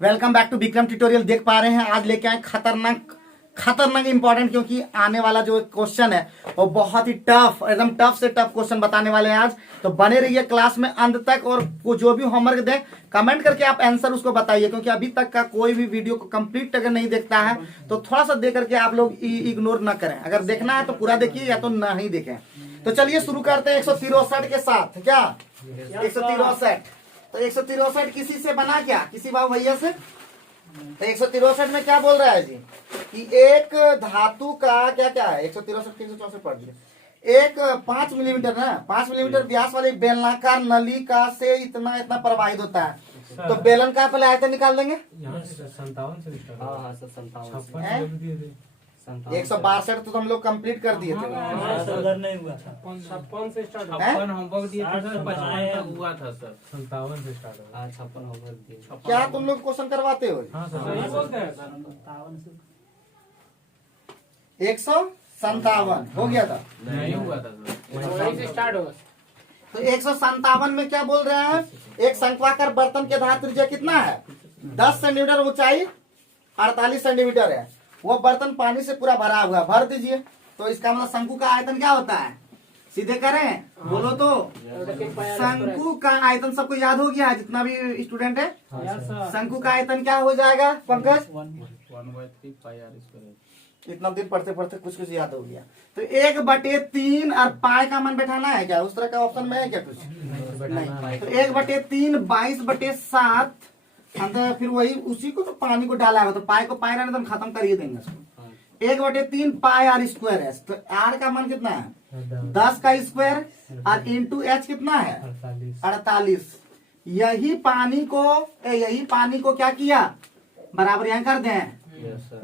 Welcome back to Vikram tutorial. देख पा रहे हैं आज लेके आए खतरनाक इंपॉर्टेंट, क्योंकि आने वाला जो क्वेश्चन है वो बहुत ही टफ, एकदम टफ से टफ क्वेश्चन बताने वाले हैं आज। तो बने रहिए क्लास में अंत तक, और जो भी होमवर्क दें कमेंट करके आप आंसर उसको बताइए, क्योंकि अभी तक का कोई भी वीडियो को कंप्लीट अगर नहीं देखता है तो थोड़ा सा देख करके आप लोग इग्नोर ना करें। अगर देखना है तो पूरा देखिए या तो ना ही देखें। तो चलिए शुरू करते हैं 163 के साथ। क्या 163? तो 163 किसी से बना क्या, किसी बाबू भैया से? तो 163 में क्या बोल रहा है जी कि एक धातु का क्या क्या है, 163 364 पढ़ दिए। एक 5 मिलीमीटर ना, 5 मिलीमीटर व्यास वाली बेलनाकार नलिका से इतना इतना प्रवाहित होता है। तो बेलन का पहले आयतन निकाल देंगे। 162 तो हम लोग कंप्लीट कर दिए थे। 56 से स्टार्ट होमवर्क दिए थे सर, 55 तक हुआ था सर। 57 से स्टार्ट 56 होमवर्क दिए। क्या तुम लोग क्वेश्चन करवाते हो? हाँ सर सही बोलते हैं 157 हो गया था, नहीं हुआ था सर। से स्टार्ट होगा। तो 157 में क्या बोल रहे हैं? एक शंक्वाकार बर्तन के आधार त्रिज्या कितना है? 10 सेंटीमीटर, ऊंचाई 48 सेंटीमीटर है। वो बर्तन पानी से पूरा भरा हुआ, भर दीजिए। तो इसका मतलब शंकु का आयतन क्या होता है? सीधे करें, बोलो तो। शंकु का आयतन सबको याद हो गया, जितना भी स्टूडेंट है। शंकु का आयतन क्या हो जाएगा पंकज? 1/3 पाई आर स्क्वायर। इतना दिन पढ़ते पढ़ते कुछ कुछ याद हो गया। तो 1/3 और पाई का मन बैठाना है क्या? उस तरह का ऑप्शन में है क्या कुछ? नहीं। तो 1/3 22/7 अंदर, फिर वही उसी को तो पानी को डाला है, तो पाई को पाई रहने तो हम खत्म कर ही देंगे उसको। 1/3 पाई आर स्क्वायर है। तो आर का मान कितना है? 10 का स्क्वायर, और इंटू एच कितना है? 48। यही पानी को क्या किया? बराबर यहाँ कर दें,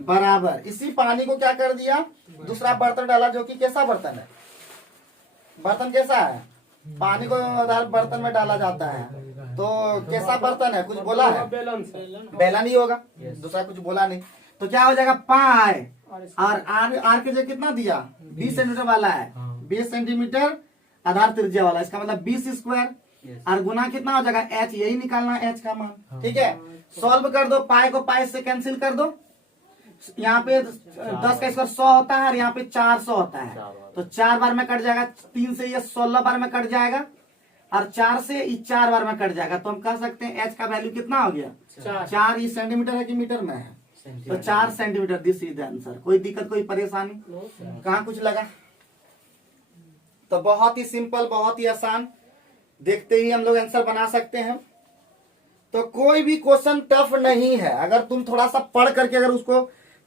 बराबर। इसी पानी को क्या कर दिया? दूसरा बर्तन डाला, जो कि कैसा बर्तन है? बर्तन कैसा है? पानी को बर्तन में डाला जाता है, तो कैसा बर्तन है? कुछ बोला है? बेलन ही होगा, दूसरा कुछ बोला नहीं। तो क्या हो जाएगा? पाई और आर के जगह कितना दिया? 20 सेंटीमीटर वाला है, 20 सेंटीमीटर आधार त्रिज्या वाला, इसका मतलब 20 स्क्वायर। और गुना कितना हो जाएगा? एच, यही निकालना है एच का मान। ठीक है, सॉल्व कर दो। पाई को पाई से कैंसिल कर दो। यहाँ पे 10 का स्क्वायर 100 होता है, और यहाँ पे 400 होता है। तो 4 बार में कट जाएगा। 3 से ये 16 बार में कट जाएगा, और 4 से ये 4 बार में कट जाएगा। तो हम कह सकते हैं एच का वैल्यू कितना हो गया? 4। ये सेंटीमीटर है कि मीटर में है? तो 4 centimetre. This is the answer. कोई दिक्कत, कोई परेशानी? कहाँ कुछ लगा? तो बहुत ही सिंपल, बहुत ही आसान, देखते ही हम लोग आंसर बना सकते हैं। तो कोई भी क्वेश्चन टफ नहीं है। अगर तुम थोड़ा सा पढ़ करके अगर उसको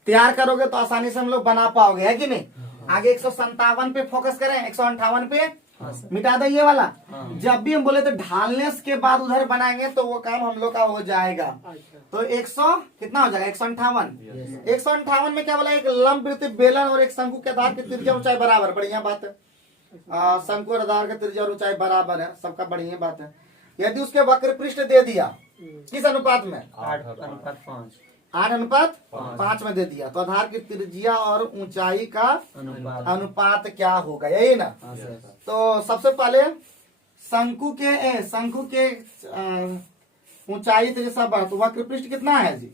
तैयार करोगे तो आसानी से हम लोग बना पाओगे, है कि नहीं? आगे 157 पे फोकस करें, 158 पे मिटा दो ये वाला। जब भी हम बोले तो ढालने के बाद उधर बनाएंगे तो वो काम हम लोग का हो जाएगा। तो 100 कितना हो जाएगा? 158। 158 में क्या बोला? एक लंबवृत्त बेलन और एक शंकु के आधार की त्रिज्या ऊंचाई बराबर। बढ़िया बात है। शंकु और आधार की त्रिज्या और ऊंचाई बराबर है, सबका बढ़िया बात है। यदि उसके वक्र पृष्ठ दे दिया, किस अनुपात में? 8:5। 8:5 में दे दिया, तो आधार की त्रिज्या और ऊंचाई का अनुपात क्या होगा? यही ना। तो सबसे पहले शंकु के ऊंचाई तो जैसा बात, वक्र पृष्ठ कितना है जी?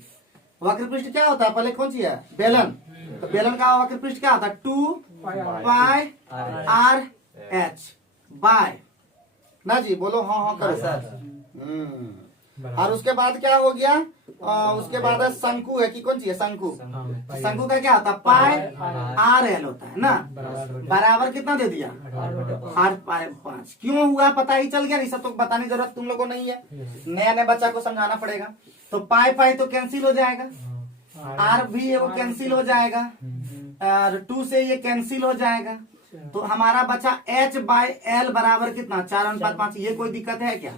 वक्र पृष्ठ क्या होता है? पहले कौन सी है? बेलन। तो बेलन का वक्र पृष्ठ क्या होता है? 2 पाई आर एच बाय ना जी, बोलो हाँ हाँ करो। और उसके बाद क्या हो गया? उसके बाद शंकु है कि कौन सी है? शंकु। शंकु का क्या होता है? पाई आर एल होता है ना। बराबर कितना दे दिया? 8/5। क्यों हुआ पता ही चल गया? नहीं, सब तो बताने की जरूरत तुम लोगों को नहीं है, नया नया बच्चा को समझाना पड़ेगा। तो पाई पाई तो कैंसिल हो जाएगा, आर भी वो कैंसिल हो जाएगा, और 2 से ये कैंसिल हो जाएगा। तो हमारा बचा H/L बराबर कितना? 4:5। ये कोई दिक्कत है क्या?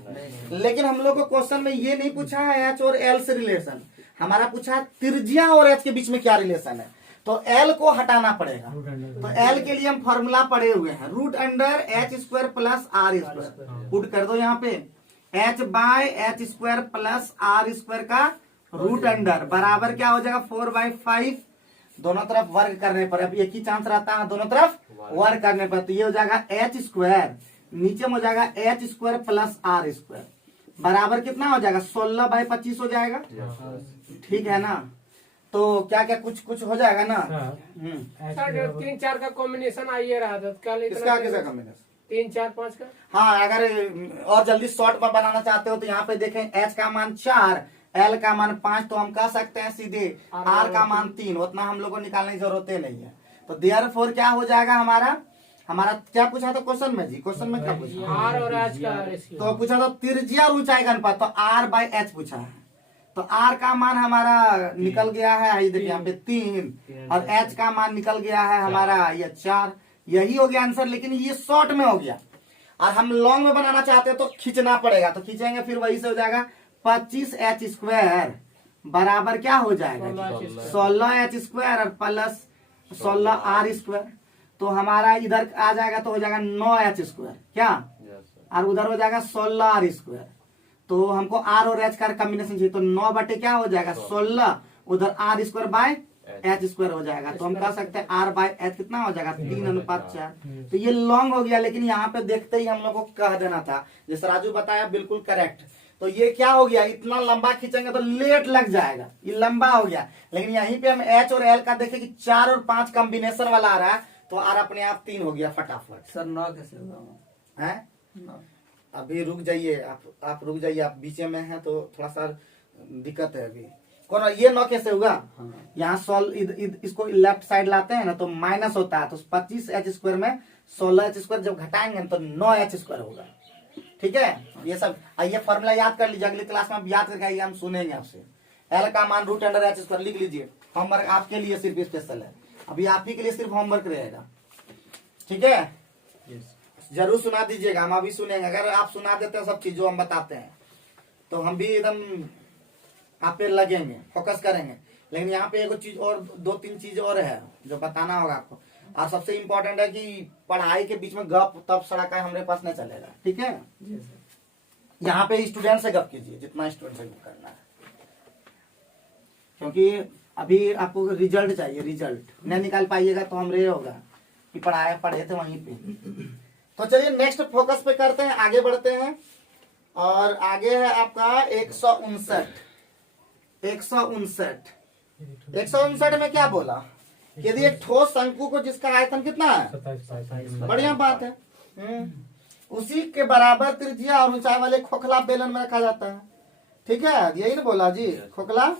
लेकिन हम लोग को क्वेश्चन में ये नहीं पूछा है H और L से रिलेशन, हमारा पूछा है त्रिज्या और H के बीच में क्या रिलेशन है। तो L को हटाना पड़ेगा। तो L के लिए हम फॉर्मूला पढ़े हुए हैं, √H² + R²। पुट कर दो यहाँ पे, H/H² + R² का √, बराबर क्या हो जाएगा? 4/5। दोनों तरफ वर्ग करने पर, अब एक ही चांस रहता है दोनों तरफ वर्ग करने पर, तो ये हो जाएगा H², नीचे में हो जाएगा H² + R²। बराबर कितना हो जाएगा 16/25 हो जाएगा। ठीक है ना, तो क्या क्या कुछ कुछ हो जाएगा ना। सर 3 4 का कॉम्बिनेशन आइए रहा था कल, किसका किसका कॉम्बिनेशन 3 4 5 का। हाँ, अगर और जल्दी शॉर्ट पर बनाना चाहते हो तो यहाँ पे देखें एच का मान 4, एल का मान 5, तो हम कह सकते हैं सीधे आर का मान 3, उतना हम लोग को निकालने की जरूरत नहीं है। तो देयरफॉर क्या हो जाएगा हमारा क्या पूछा था क्वेश्चन में जी, क्वेश्चन में क्या पूछा आर और एच का रेशियो तो पूछा था त्रिज्या और ऊंचाई का अनुपात, तो R/H पूछा है। तो R का मान हमारा निकल गया है, ये देखिए यहाँ पे 3, और H का मान निकल गया है हमारा ये 4। यही हो गया आंसर, लेकिन ये शॉर्ट में हो गया। और हम लॉन्ग में बनाना चाहते हैं तो खींचना पड़ेगा, तो खींचेंगे फिर वही से हो जाएगा 25H² बराबर क्या हो जाएगा 16H² और प्लस 16R²। तो हमारा इधर आ जाएगा तो हो जाएगा 9H² क्या, और उधर हो जाएगा 16R²। तो हमको R और H का कॉम्बिनेशन चाहिए, तो 9 बटे क्या हो जाएगा 16, उधर R²/H² हो जाएगा। तो हम कह सकते हैं R/H कितना हो जाएगा 3:4। तो ये लॉन्ग हो गया, लेकिन यहाँ पे देखते ही हम लोग को कह देना था, जैसे राजू बताया बिल्कुल करेक्ट। तो ये क्या हो गया, इतना लंबा खींचेंगे तो लेट लग जाएगा, ये लंबा हो गया। लेकिन यहीं पे हम H और L का देखें कि 4 और 5 कॉम्बिनेशन वाला आ रहा है, तो R अपने आप 3 हो गया फटाफट। सर 9 कैसे होगा? है अभी रुक जाइए, आप रुक जाइए, आप बीच में हैं तो थोड़ा सा दिक्कत है अभी। कौन ये 9 कैसे होगा? यहाँ इसको लेफ्ट साइड लाते हैं ना तो माइनस होता है, तो 25H² में 16H² जब घटाएंगे तो 9H² होगा। ठीक है, ये सब ये फॉर्मूला याद कर लीजिए, अगली क्लास में आप याद करके आइए, हम सुनेंगे आपसे। L का मान √H² लिख लीजिए, होमवर्क आपके लिए सिर्फ स्पेशल है, अभी आप ही के लिए सिर्फ होमवर्क रहेगा। ठीक है, जरूर सुना दीजिएगा, हम अभी सुनेंगे। अगर आप सुना देते हैं सब चीज जो हम बताते हैं तो हम भी एकदम आप पे लगेंगे, फोकस करेंगे। लेकिन यहाँ पे एक चीज और 2-3 चीज और है जो बताना होगा आपको। और सबसे इम्पोर्टेंट है कि पढ़ाई के बीच में गप तब सड़क है हमारे पास नहीं चलेगा। ठीक है, यहाँ पे स्टूडेंट से गप कीजिए, जितना स्टूडेंट से गप करना है, क्योंकि अभी आपको रिजल्ट चाहिए। रिजल्ट नहीं निकाल पाइएगा तो हमरे होगा कि पढ़े थे वहीं पे। तो चलिए नेक्स्ट फोकस पे करते हैं, आगे बढ़ते हैं। और आगे है आपका 159 में क्या बोला, यदि एक ठोस शंकु को जिसका आयतन कितना है 27 बढ़िया बात है, उसी के बराबर त्रिज्या और ऊंचाई वाले खोखला बेलन में रखा जाता है। ठीक है, यही ना बोला जी, खोखला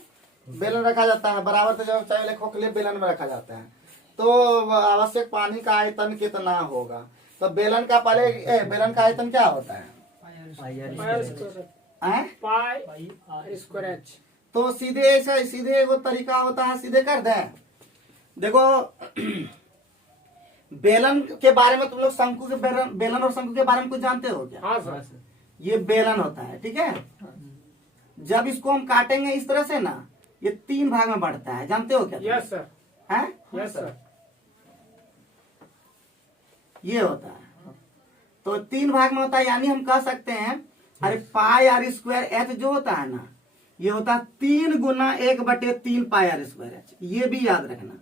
बेलन रखा जाता है, बराबर त्रिज्या ऊंचाई वाले खोखले बेलन में रखा जाता है। तो आवश्यक पानी का आयतन कितना होगा, तो बेलन का पहले बेलन का आयतन क्या होता है पाई²H। तो सीधे ऐसा सीधे वो तरीका होता है, सीधे कर दें। देखो बेलन के बारे में तुम लोग शंकु के बेलन और शंकु के बारे में कुछ जानते हो क्या? हाँ सर। ये बेलन होता है, ठीक है। जब इसको हम काटेंगे इस तरह से ना, ये 3 भाग में बढ़ता है, जानते हो क्या? Yes sir. हैं? Yes sir. ये होता है, तो 3 भाग में होता है, यानी हम कह सकते हैं अरे πr²H जो होता है ना, ये होता है 3 गुना 1/3 πr²H। ये भी याद रखना,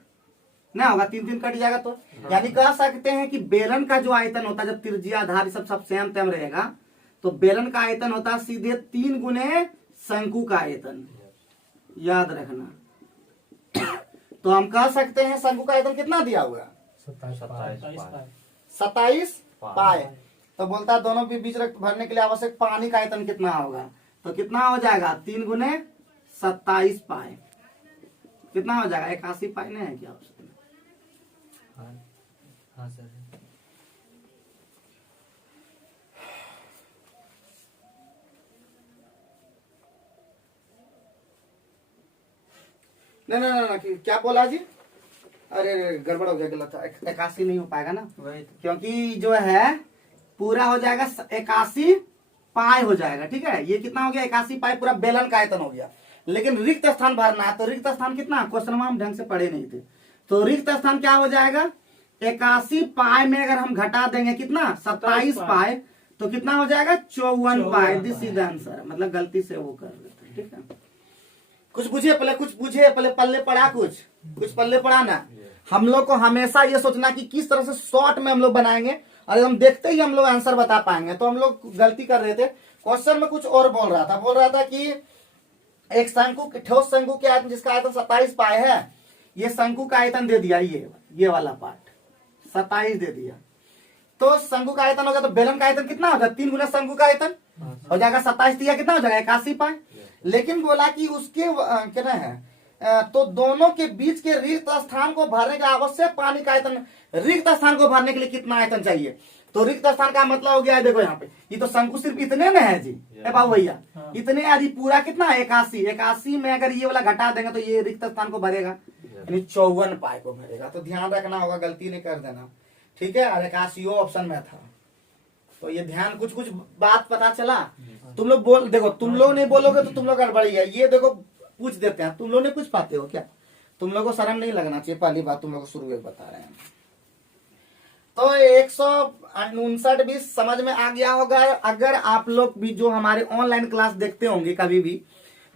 ना होगा 3 कट जाएगा तो। यानी कह सकते हैं कि बेलन का जो आयतन होता है, जब त्रिज्या आधार सब सेम तेम रहेगा, तो बेलन का आयतन होता है सीधे 3 गुने शंकु का आयतन, याद रखना। तो हम कह सकते हैं शंकु का आयतन कितना दिया हुआ? 27 पाए। तो बोलता है दोनों के बीच रक्त भरने के लिए आवश्यक पानी का आयतन कितना होगा, तो कितना हो जाएगा 3 गुने 27 पाए। कितना हो जाएगा 81 पाए नहीं है क्या ऑप्शन? हाँ सर। नहीं, क्या बोला जी? अरे गड़बड़ हो गया, गलत था। 81 नहीं हो पाएगा ना, क्योंकि जो है पूरा हो जाएगा 81 पाए हो जाएगा। ठीक है, ये कितना हो गया 81 पाए, पूरा बेलन का आयतन हो गया। लेकिन रिक्त स्थान भरना है, तो रिक्त स्थान कितना, क्वेश्चन में हम ढंग से पढ़े नहीं थे। तो रिक्त स्थान क्या हो जाएगा 81 पाए में अगर हम घटा देंगे कितना 27 पाए, तो कितना हो जाएगा 54 पाए। This is the answer. मतलब गलती से वो कर देते हैं। ठीक है, कुछ बुझे पहले, कुछ बुझे पहले, पल्ले पड़ा, कुछ पल्ले पड़ा ना। हम लोग को हमेशा ये सोचना कि किस तरह से शॉर्ट में हम लोग बनाएंगे और हम देखते ही हम लोग आंसर बता पाएंगे। तो हम लोग गलती कर रहे थे, क्वेश्चन में कुछ और बोल रहा था कि एक शंकु, ठोस शंकु के आयतन जिसका आयतन 27 पाए है, ये शंकु का आयतन दे दिया, ये वाला पार्ट 27 दे दिया। तो शंकु का आयतन होगा तो बेलन का आयतन कितना होगा, 3 गुना शंकु का आयतन हो जाएगा, 27 दिया कितना हो जाएगा 81 पाए। लेकिन बोला कि उसके क्या है, तो दोनों के बीच के रिक्त स्थान को भरने का आवश्यक पानी का आयतन, रिक्त स्थान को भरने के लिए कितना आयतन चाहिए। तो रिक्त स्थान का मतलब हो गया है, देखो यहाँ पे ये तो शंकु सिर्फ इतने में है जी, बाबू भैया इतने, यदि पूरा कितना है 81 में अगर ये वाला घटा देंगे तो ये रिक्त स्थान को भरेगा, यानी 54 पाए को भरेगा। तो ध्यान रखना होगा, गलती नहीं कर देना, ठीक है। और 81 ऑप्शन में था, तो ये ध्यान, कुछ कुछ बात पता चला। तुम लोग बोल, देखो तुम लोग नहीं बोलोगे तो तुम लोग गड़बड़ी है। ये देखो पूछ देते हैं, तुम लोग नहीं पूछ पाते हो क्या, तुम लोगों को शर्म नहीं लगना चाहिए, पहली बात तुम लोग को शुरू में बता रहे हैं। तो 159 भी समझ में आ गया होगा। अगर आप लोग भी जो हमारे ऑनलाइन क्लास देखते होंगे कभी भी,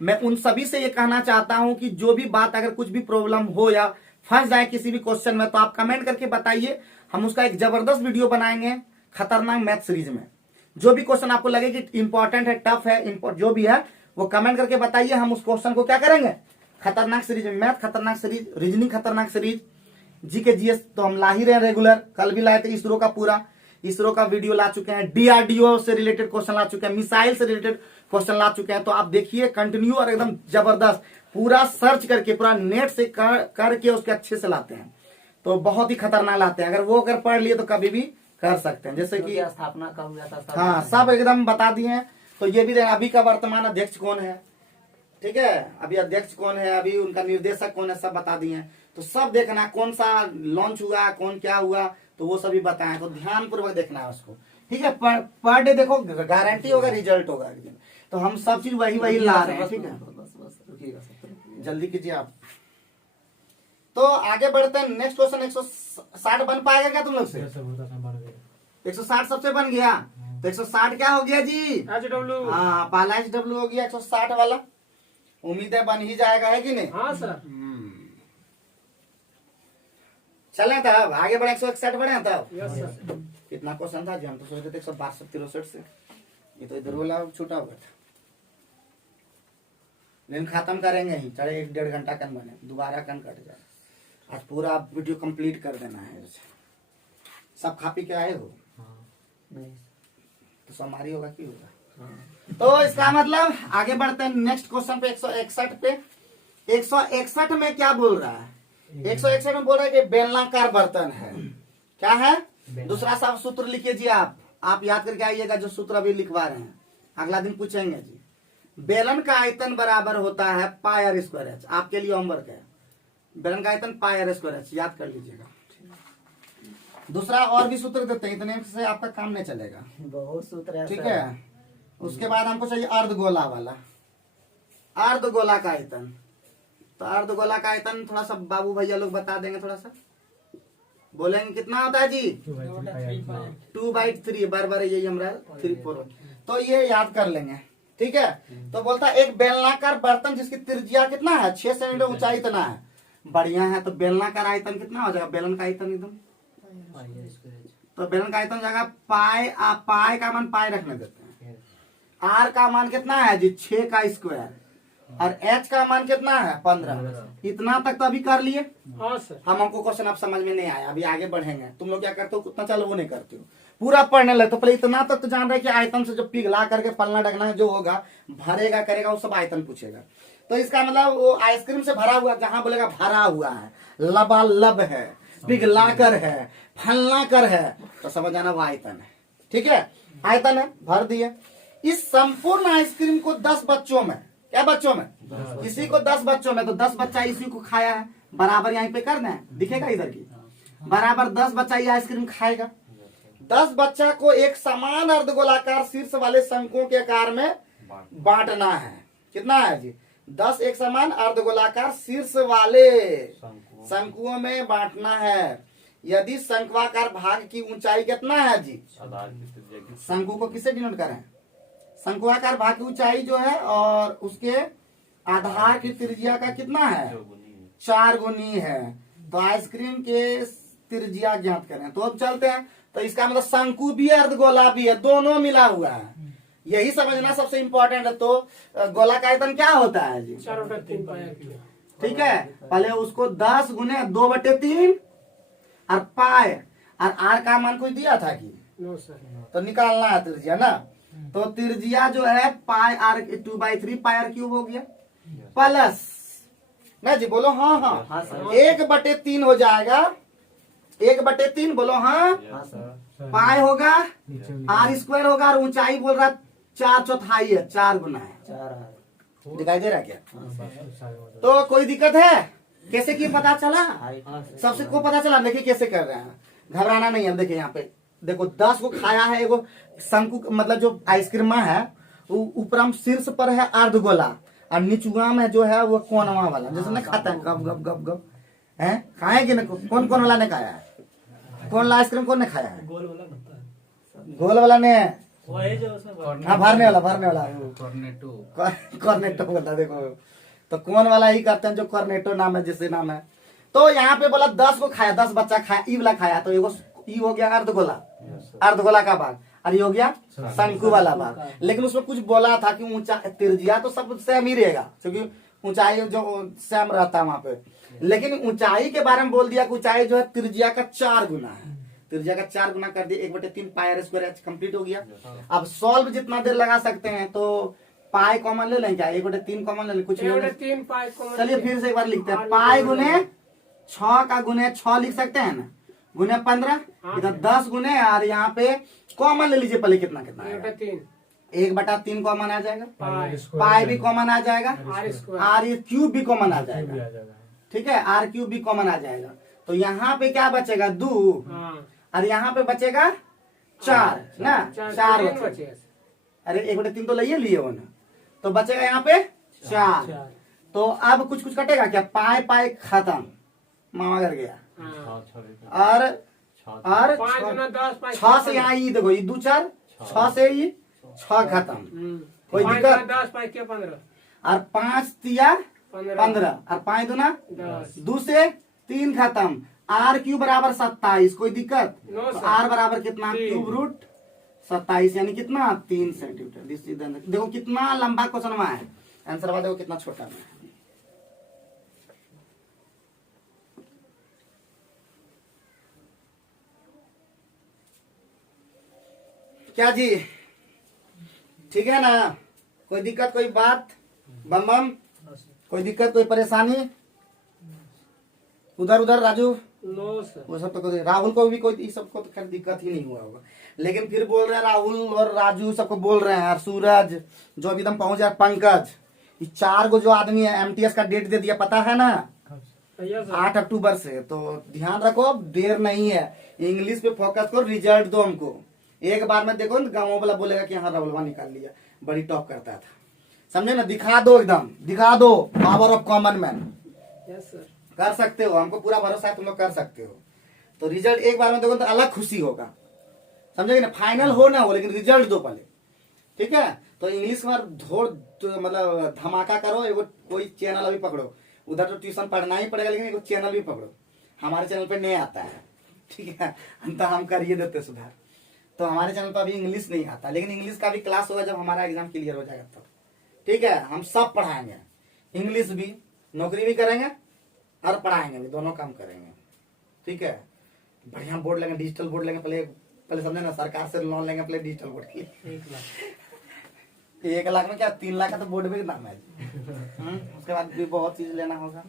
मैं उन सभी से ये कहना चाहता हूं कि जो भी बात, अगर कुछ भी प्रॉब्लम हो या फंस जाए किसी भी क्वेश्चन में, तो आप कमेंट करके बताइए, हम उसका एक जबरदस्त वीडियो बनाएंगे खतरनाक मैथ सीरीज में। जो भी क्वेश्चन आपको लगे कि इंपॉर्टेंट है, टफ है, जो भी है वो कमेंट करके बताइए, हम उस क्वेश्चन को क्या करेंगे, खतरनाक सीरीज में, मैथ खतरनाक सीरीज, रीजनिंग खतरनाक सीरीज, जीके जीएस तो हम ला ही रहे रेगुलर। कल भी लाए थे इसरो का, पूरा इसरो का वीडियो ला चुके हैं, डीआरडीओ से रिलेटेड क्वेश्चन ला चुके हैं, मिसाइल से रिलेटेड क्वेश्चन ला चुके हैं। तो आप देखिए कंटिन्यू और एकदम जबरदस्त, पूरा सर्च करके, पूरा नेट से करके उसके अच्छे से लाते हैं, तो बहुत ही खतरनाक लाते हैं। अगर पढ़ लिए तो कभी भी कर सकते हैं। जैसे कि स्थापना कब हुआ था, हाँ सब एकदम बता दिए हैं। तो ये भी अभी का वर्तमान अध्यक्ष कौन है, ठीक है, अभी अध्यक्ष कौन है, अभी उनका निर्देशक कौन है, सब बता दिए हैं। तो सब देखना, कौन सा लॉन्च हुआ, कौन क्या हुआ, तो वो सभी बताएं। तो ध्यान पूर्वक देखना है उसको, ठीक है। पर डे देखो, गारंटी होगा, रिजल्ट होगा एक दिन। तो हम सब चीज वही ला रहे हैं, ठीक है। जल्दी कीजिए आप। तो आगे बढ़ते हैं, नेक्स्ट क्वेश्चन 160 बन पाएगा क्या तुम लोग से? 160 सबसे बन गया, तो 160 क्या हो गया जी, HW। हाँ पहला HW हो गया 160 वाला। उम्मीद है बन ही जाएगा, है कि नहीं? हाँ सर। चले तब आगे बढ़े, 161 बढ़े तब। Yes sir. कितना क्वेश्चन था जी, हम तो सोच रहे थे 162-63 से, ये तो इधर वाला छूटा हुआ था। लेकिन खत्म करेंगे ही, चले 1-1.5 घंटा कन बने, दोबारा कन कट जाए। आज पूरा वीडियो कंप्लीट कर देना है। सब खा पी के आए हो? नहीं तो समारी होगा कि होगा। तो इसका मतलब आगे बढ़ते हैं नेक्स्ट क्वेश्चन पे, 161 पे। 161 में क्या बोल रहा है, 161 में बोल रहा है कि बेलनाकार बर्तन है, क्या है? दूसरा सब सूत्र लिखिए जी, आप याद करके आइएगा जो सूत्र अभी लिखवा रहे हैं, अगला दिन पूछेंगे जी। बेलन का आयतन बराबर होता है पाई आर स्क्वायर एच, आपके लिए होमवर्क है। बेलन का आयतन पाई आर स्क्वायर एच, याद कर लीजिएगा। दूसरा और भी सूत्र देते हैं, इतने से आपका काम नहीं चलेगा, बहुत सूत्र है, ठीक है। उसके बाद हमको चाहिए अर्धगोला वाला, अर्धगोला का आयतन। तो अर्धगोला का आयतन थोड़ा सा बाबू भैया लोग बता देंगे, थोड़ा सा बोलेंगे कितना होता है जी, 2/3 बार यही हमारा 3/4। तो ये याद कर लेंगे, ठीक है। तो बोलता है एक बेलनाकार बर्तन जिसकी त्रिज्या कितना है, 6 सेंटीमीटर, ऊंचाई इतना है, बढ़िया है। तो बेलनाकार आयतन कितना हो जाएगा, बेलन का आयतन एकदम, तो बेलन का आयतन जाएगा पाई, आप पाई का मान पाई रखने देते हैं। आर का मान कितना है जी, 6 का स्क्वायर, और एच का मान कितना है 15। इतना तक तो अभी कर लिए। हाँ सर। हमको क्वेश्चन अब समझ में नहीं आया, अभी आगे बढ़ेंगे। तुम लोग क्या करते हो, कितना चलो वो नहीं करते हो, पूरा पढ़ने लगते हो। पहले इतना तक तो जान रहे कि आयतन से जो पिघला करके पलना डगना जो होगा, भरेगा करेगा, वो सब आयतन पूछेगा। तो इसका मतलब वो आइसक्रीम से भरा हुआ, जहां बोलेगा भरा हुआ है, लबालब है, पिघला कर है, फलना कर है, तो समझ जाना वो आयतन है, ठीक है। आयतन है, भर दिए। इस संपूर्ण आइसक्रीम को 10 बच्चों में, क्या बच्चों में, किसी को 10 बच्चों में, तो 10 बच्चा इसी को खाया है, बराबर यहाँ पे कर दें, दिखेगा इधर की, बराबर 10 बच्चा ये आइसक्रीम खाएगा। 10 बच्चा को एक समान अर्धगोलाकार शीर्ष वाले शंकुओं के आकार में बांटना है। कितना है जी, 10 एक समान अर्धगोलाकार शीर्ष वाले शंकुओं में बांटना है। यदि शंक्वाकार भाग की ऊंचाई कितना है जी, शंकु को किससे डिनोट करें, शंक्वाकार भाग की ऊंचाई जो है, और उसके आधार की त्रिज्या का कितना है, 4 गुनी है। तो आइसक्रीम के त्रिज्या ज्ञात करें। तो अब चलते हैं, तो इसका मतलब शंकु भी है अर्धगोला भी है, दोनों मिला हुआ है। यही समझना सबसे इम्पोर्टेंट है। तो गोला का आयतन क्या होता है जी? 4/3 पाया किया। ठीक है, पहले उसको 10 गुने 2/3 और पाए, और आर का मान कोई दिया था कि नो सर। तो निकालना है त्रिज्या ना। तो त्रिज्या जो है पाई आर 2/3 पाई आर क्यूब हो गया प्लस ना जी, बोलो हाँ हाँ, हाँ सर। 1/3 हो जाएगा, 1/3 बोलो हाँ, हाँ सर। पाई होगा आर स्क्वायर होगा, और ऊंचाई बोल रहा 4/4 है, 4 गुना है। 4 दिखाई दे रहा है क्या? हाँ सर। तो कोई दिक्कत है? कैसे की पता चला? हाइट सबसे को पता चला। देखिए कैसे कर रहे हैं, घबराना नहीं है। देखिए यहाँ पे देखो 10 को खाया है, एगो शंकु मतलब जो आइसक्रीम है वो ऊपरम शीर्ष पर है अर्धगोला, और निचुआ में जो है वो कोनवा वाला, जैसे ना खाता है गप गप गप गप है, खाए कि ना? कौन कौन वाला ने खाया है? कौन वाला आइसक्रीम कौन ने खाया है? गोल वाला ने, हाँ भरने वाला कॉर्नेटो बोलता। देखो तो कौन वाला ही करते हैं, जो कॉर्नेटो नाम है, जिससे नाम है। तो यहाँ पे बोला 10 को खाया, 10 बच्चा खाया, ई वाला खाया, तो एगो ई हो गया अर्धगोला, अर्धगोला का भाग, और ये हो गया शंकु वाला भाग। लेकिन उसमें कुछ बोला था कि ऊंचा त्रिज्या तो सब सेम ही रहेगा, क्योंकि ऊंचाई जो सेम रहता है वहां पे, लेकिन ऊंचाई के बारे में बोल दिया कि ऊंचाई जो है त्रिज्या का 4 गुना है। त्रिज्या का 4 गुना कर दिया, 1/3 पाई आर स्क्वायर कंप्लीट हो गया। अब सॉल्व जितना देर लगा सकते हैं, तो पाई कॉमन ले लें क्या? 1/3 कॉमन ले लें, कुछ नहीं होगा। 1/3 पाई कॉमन। चलिए फिर से एक बार लिखते हैं, पाई गुने 6 का गुने 6 लिख सकते हैं ना, गुने 15, इधर 10 गुने, और यहाँ पे कॉमन ले लीजिए पहले, कितना कितना आएगा? 1/3 कॉमन आ जाएगा, पाई भी कॉमन आ जाएगा, आर क्यूब भी कॉमन आ जाएगा। ठीक है, आर क्यूब भी कॉमन आ जाएगा। तो यहाँ पे क्या बचेगा? 2, और यहाँ पे बचेगा 4 ना, 4 बचेगा। अरे 1/3 तो ले लिए हो ना, तो बचेगा यहाँ पे 4। तो अब कुछ कुछ कटेगा क्या? पाई पाई खत्म, मामा कर गया, और 6 से यहाँ ई देखो, ई 2 4, 6 से ई 6 खत्म, कोई दिक्कत? 10 पाई के 15, और 5 तिया 15, और 5 दूना 2 से 3 खत्म। आर क्यूब बराबर 27, कोई दिक्कत? नो तो सर। आर बराबर कितना? क्यूब रूट 27, यानी कितना? 3 सेंटीमीटर। देखो कितना लंबा क्वेश्चन में है, आंसर देखो कितना छोटा में है। क्या जी, ठीक है ना? कोई दिक्कत, कोई बात? बम बम, कोई दिक्कत, कोई परेशानी? उधर उधर राजू, नो सर। वो सब तो कोई, राहुल को भी कोई, इस सबको तो खैर दिक्कत ही नहीं हुआ होगा, लेकिन फिर बोल रहे हैं राहुल और राजू सबको बोल रहे हैं, और सूरज जो अभी एकदम पहुंच गया, पंकज, ये 4 गो जो आदमी है, एमटीएस का डेट दे दिया, पता है ना? 8 अक्टूबर से। तो ध्यान रखो, देर नहीं है, इंग्लिश पे फोकस करो, रिजल्ट दो हमको। एक बार में देखो ना, गाँव वाला बोलेगा कि हाँ राहुलवा निकाल लिया, बड़ी टॉप करता था, समझे ना? दिखा दो, एकदम दिखा दो, power of common man. Yes sir. कर सकते हो, हमको पूरा भरोसा है, तुम लोग कर सकते हो। तो रिजल्ट एक बार में देखो तो अलग खुशी होगा, समझे ना? फाइनल हो ना हो, लेकिन रिजल्ट दो पहले, ठीक है? तो इंग्लिश में तो मतलब धमाका करो। एगो कोई चैनल अभी पकड़ो, उधर तो ट्यूशन पढ़ना ही पड़ेगा, लेकिन एगो चैनल भी पकड़ो, हमारे चैनल पे नहीं आता है, ठीक है? तो हम करिए देते सुधार। तो हमारे चैनल पर अभी इंग्लिश नहीं आता, लेकिन इंग्लिश का भी क्लास होगा जब हमारा एग्जाम क्लियर हो जाएगा तब, ठीक है? हम सब पढ़ाएंगे, इंग्लिश भी, नौकरी भी करेंगे और पढ़ाएंगे भी, दोनों काम करेंगे, ठीक है? बढ़िया बोर्ड लेंगे, डिजिटल बोर्ड लेंगे, पहले समझे ना, सरकार से लोन लेंगे पहले डिजिटल बोर्ड के लिए। 1 लाख में क्या, 3 लाख का तो बोर्ड भी दाम है। उसके बाद भी बहुत चीज लेना होगा,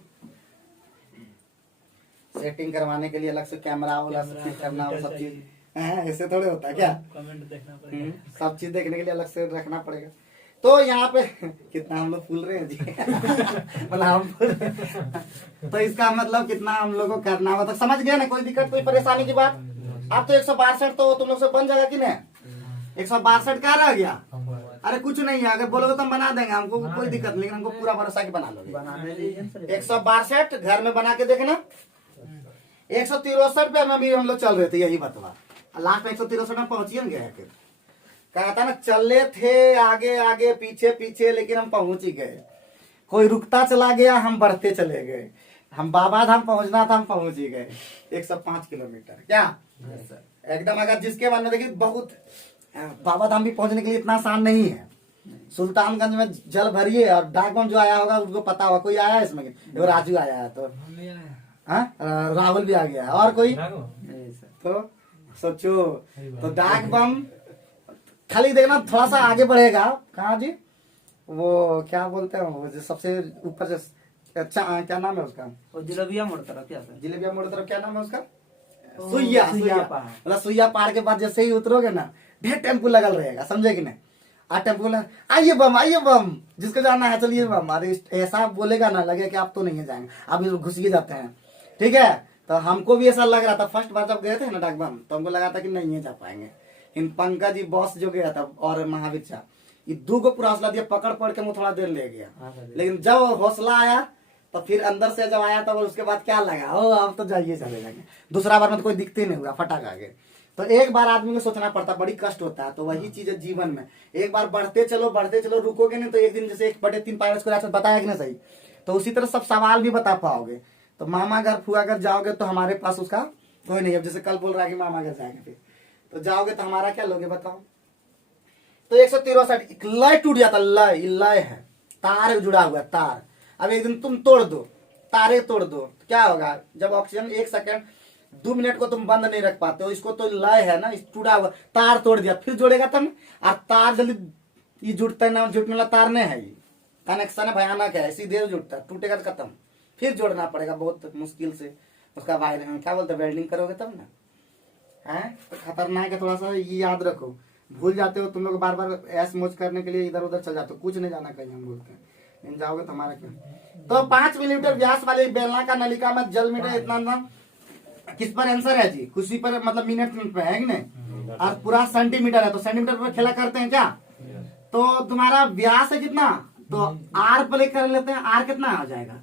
सेटिंग करवाने के लिए अलग से कैमरा वाला फिट करना हो, सब चीज ऐसे थोड़े होता है क्या? कमेंट देखना पड़ेगा, सब चीज देखने के लिए अलग से रखना पड़ेगा। तो यहाँ पे कितना हम लोग फूल रहे हैं जी मतलब हम तो इसका मतलब कितना हम लोग को करना होगा, तो समझ गए ना? कोई दिक्कत, कोई परेशानी की बात? अब तो 162 तो तुम लोग से बन जाएगा कि नहीं? 162 क्या रह गया? अरे कुछ नहीं है, अगर बोलोगे तो हम बना देंगे, हमको कोई दिक्कत नहीं, लेकिन हमको पूरा भरोसा कि बना लोगे। बना दे। 162 घर में बना के देखना। 163 पे में भी हम लोग चल रहे थे, यही बतवा, लास्ट में 163 में पहुंचिए गए। फिर कहता ना, चले थे आगे आगे पीछे पीछे, लेकिन हम पहुंच ही गए। कोई रुकता चला गया, हम बढ़ते चले गए। हम बाबा धाम पहुंचना था, हम पहुंच ही गए। 105 किलोमीटर क्या? एकदम। अगर जिसके मन में देखिए बहुत बाबा धाम भी पहुंचने के लिए इतना आसान नहीं है। सुल्तानगंज में जल भरिए और डाक बम जो आया होगा उसको पता होगा। कोई आया है इसमें? देखो राजू आया है, तो हाँ राहुल भी आ गया है, और कोई? तो सोचो, तो डाक बम खाली देखना थोड़ा सा आगे बढ़ेगा। कहाँ जी वो क्या बोलते हैं वो जो सबसे ऊपर से, अच्छा क्या नाम है उसका? वो जिलेबिया मोड़ तरफ क्या सर? जिलेबिया मोड़ तरफ क्या नाम है उसका? सुइया पहाड़। मतलब सुइया पहाड़ के बाद जैसे ही उतरोगे ना, ढेर टेम्पू लगल रहेगा, समझे कि नहीं? टेम्पू आइए बम, जिसको जाना है चलिए बम। अरे ऐसा बोलेगा ना, लगे कि आप तो नहीं जाएंगे, आप घुसिए जाते हैं। ठीक है, तो हमको भी ऐसा लग रहा था फर्स्ट बार जब गए थे ना डाक बम, तो हमको लगा था कि नहीं जा पाएंगे। इन पंकज जी बॉस जो गया था और महावीर शाह, ये दो को पूरा हौसला दिया, पकड़ पड़ के मुझे थोड़ा देर ले गया। लेकिन जब हौसला आया तो फिर अंदर से जब आया, तब उसके बाद क्या लगा, ओ अब तो जाइए चले जाएंगे। दूसरा बार में तो कोई दिखते नहीं हुआ, फटाक आगे। तो एक बार आदमी को सोचना पड़ता, बड़ी कष्ट होता है। तो वही चीज है जीवन में, एक बार बढ़ते चलो, रुकोगे नहीं तो एक दिन जैसे 1/3 पायलट को बताया कि ना सही, तो उसी तरह सब सवाल भी बता पाओगे। तो मामा घर फुआ घर जाओगे तो हमारे पास उसका कोई नहीं। अब जैसे कल बोल रहा है कि मामा घर जाएंगे, फिर तो जाओगे तो हमारा क्या लोगे बताओ? तो 163 लय टूट जाता, लय है, तार जुड़ा हुआ तार। अब एक दिन तुम तोड़ दो, तारे तोड़ दो, तो क्या होगा? जब ऑक्सीजन 1 सेकंड 2 मिनट को तुम बंद नहीं रख पाते हो, इसको तो लय है ना, इस टूटा हुआ तार तोड़ दिया, फिर जोड़ेगा तुम। और तार जल्दी ये जुटता है ना, जुटने वाला तार नहीं है, ये कनेक्शन है भयानक है, इसी देर जुटता है, टूटेगा तो खत्म, फिर जोड़ना पड़ेगा बहुत मुश्किल से। उसका वायरिंग क्या बोलते हैं, वेल्डिंग करोगे तब ना है। तो खतरनाक है, थोड़ा सा ये याद रखो। भूल जाते हो तुम लोग बार बार ऐस मोज करने के लिए इधर उधर चल जाते हो, कुछ नहीं जाना कहीं हम बोलते हैं, लेकिन जाओगे तो हमारा क्या। तो 5 मिलीमीटर व्यास वाले बेलना का नलिका में जल मीटर इतना ना, किस पर आंसर है जी? कुछ पर मतलब मिनट पे है कि नहीं, और पूरा सेंटीमीटर है, तो सेंटीमीटर पर खेला करते हैं क्या? तो तुम्हारा व्यास है कितना, तो आर प्ले कर लेते हैं। आर कितना आ जाएगा?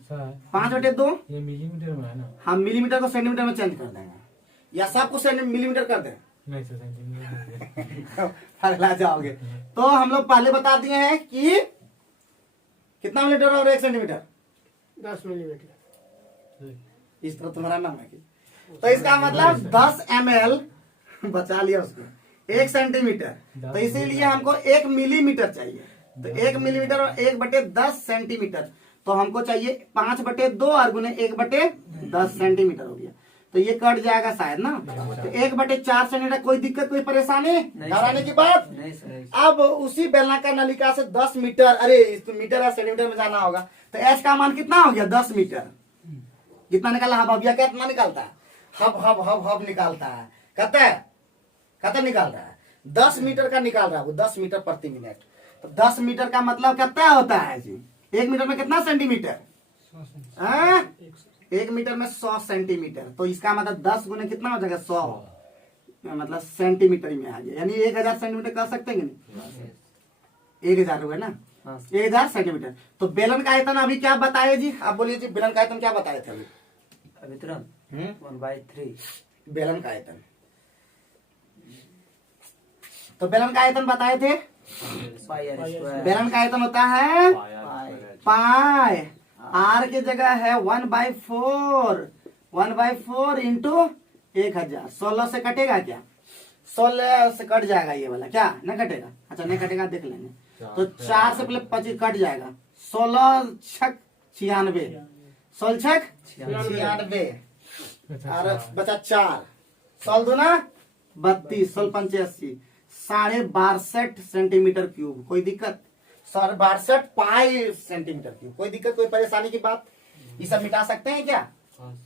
5/2। ये मिलीमीटर में है ना? हम मिलीमीटर को सेंटीमीटर में चेंज कर देंगे, या सब कुछ मिलीमीटर कर दें? नहीं सर, सेंटीमीटर। अगला जाओगे तो हम लोग पहले बता दिए हैं कि कितना मिलीमीटर और 1 सेंटीमीटर? 10 मिलीमीटर। इस तरह तुम्हारा नाम है कि, तो इसका मतलब 10 ml बचा लिया उसको, 1 सेंटीमीटर। तो इसीलिए हमको 1 मिलीमीटर चाहिए। तो 1 मिलीमीटर और 1/10 सेंटीमीटर, तो हमको चाहिए 5/2 और गुने 1/10 सेंटीमीटर हो गया। तो ये कट जाएगा शायद ना। तो 1/4 सेंटीमीटर, कोई दिक्कत कोई परेशानी घबराने की बात नहीं सर। अब उसी बेलनाकार नलिका से 10 मीटर, अरे इस मीटर या सेंटीमीटर में जाना होगा, तो एच का मान कितना हो गया? 10 मीटर। कितना निकाला? हब या क्या कितना निकालता है? हब निकालता है, कहता निकाल रहा है 10 मीटर का निकाल रहा है वो, 10 मीटर प्रति मिनट। तो 10 मीटर का मतलब कितना होता है जी? 1 मीटर में कितना सेंटीमीटर? 1 मीटर में 100 सेंटीमीटर। तो इसका मतलब 10 गुने कितना हो जाएगा? 100, मतलब सेंटीमीटर में आ गया, यानी 1000 सेंटीमीटर कर सकते हैं कि नहीं? 1000 हुआ ना, 1000 सेंटीमीटर। तो बेलन का आयतन अभी क्या बताए जी? आप बोलिए जी, बेलन का आयतन क्या बताए थे अभी तुरंत 1/3 बेलन का आयतन। तो बेलन का आयतन बताए थे, बेलन का आयतन होता है पाई, आर की जगह है 1/4 इंटू 1000। 16 से कटेगा क्या? 16 से कट जाएगा ये वाला, क्या न कटेगा? अच्छा नहीं कटेगा, देख लेंगे। तो 4 से पहले 25 कट जाएगा, 16 छक 96, 16 छक 96 और बचा 4, 16 दूना 32, 16 पंचे 80, 62.5 सेंटीमीटर क्यूब। कोई दिक्कत? 62 पाई सेंटीमीटर क्यूब। कोई दिक्कत कोई परेशानी की बात? ये सब मिटा सकते हैं क्या? हाँ।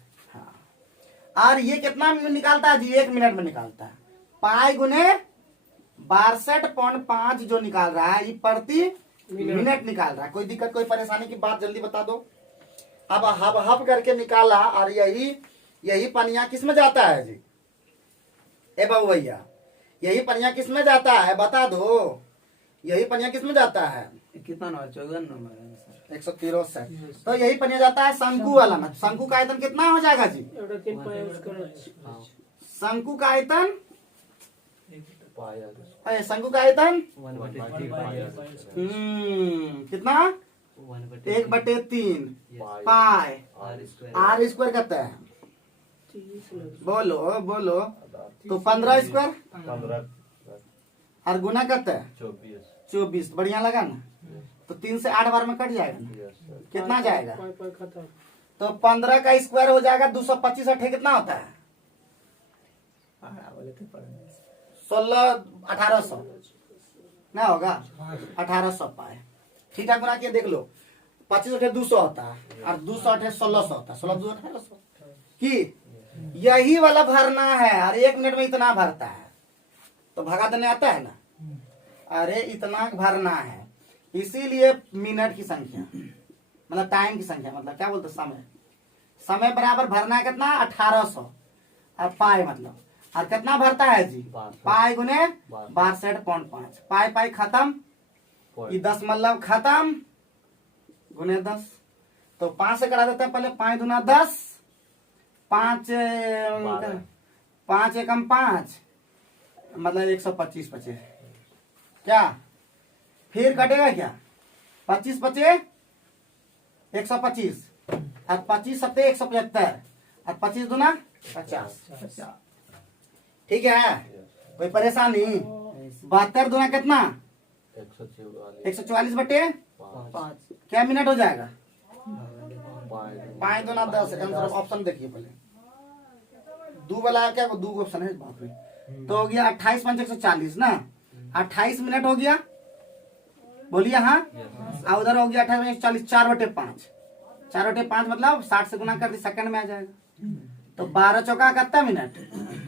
और ये कितना निकालता है जी? 1 मिनट में निकालता है। पाई गुने 62.5 जो निकाल रहा है, ये प्रति मिनट निकाल रहा है। कोई दिक्कत कोई परेशानी की बात? जल्दी बता दो। अब हब करके निकाला, और यही पनिया किस में जाता है जी? ए बाबू भैया, यही पनिया किस में जाता है बता दो। यही पनिया किस में जाता है? कितना नंबर? 54 नंबर 163। तो यही पनिया जाता है शंकु वाला में। शंकु का आयतन कितना हो जाएगा जी? शंकु का आयतन, शंकु का आयतन कितना? 1/3 पाई आर स्क्वायर कहते हैं। बोलो बोलो। तो 15 स्क्वायर 15 और गुना करते हैं 24 24। बढ़िया लगा ना। तो 3 से 8 बार में कट जाएगा ना। यस सर कितना जाएगा? खत्म। तो 15 का स्क्वायर हो जाएगा 225 अठे कितना होता है? बोले थे पढ़ने 16 1800 ना होगा 1800 पाए। ठीक है गुना किया देख लो। 25 अठे 200 होता है और 200 अठे 1600 होता है। 16 2 1800 की यही वाला भरना है और 1 मिनट में इतना भरता है। तो भगा देने आता है ना। अरे इतना भरना है इसीलिए मिनट की संख्या मतलब टाइम की संख्या मतलब क्या बोलते समय। समय बराबर भरना है कितना 1800 और पाई मतलब और कितना भरता है जी 62 पाई गुने 62.5 पाई पाई खत्म ये 10 मतलब खत्म गुने 10। तो 5 से करा देते हैं पहले 5 दूना 10 5 5 एकम 5 मतलब 125 बचे क्या। फिर कटेगा क्या 25 बचे 125 और 25 सत्ते 175 और 25 दूना 50। ठीक है कोई परेशानी। 72 दूना कितना 144 बटे 5 क्या मिनट हो जाएगा 5 5 दूना 10। आंसर ऑप्शन देखिए पहले दो वाला क्या दो ऑप्शन है बाप रे। तो हो गया 28 पंच 140 ना 28 मिनट हो गया बोलिए हाँ। और उधर हो गया 28 140 4/5 4/5 मतलब 60 से गुना कर दी सेकंड में आ जाएगा। तो 12 चौका कितना मिनट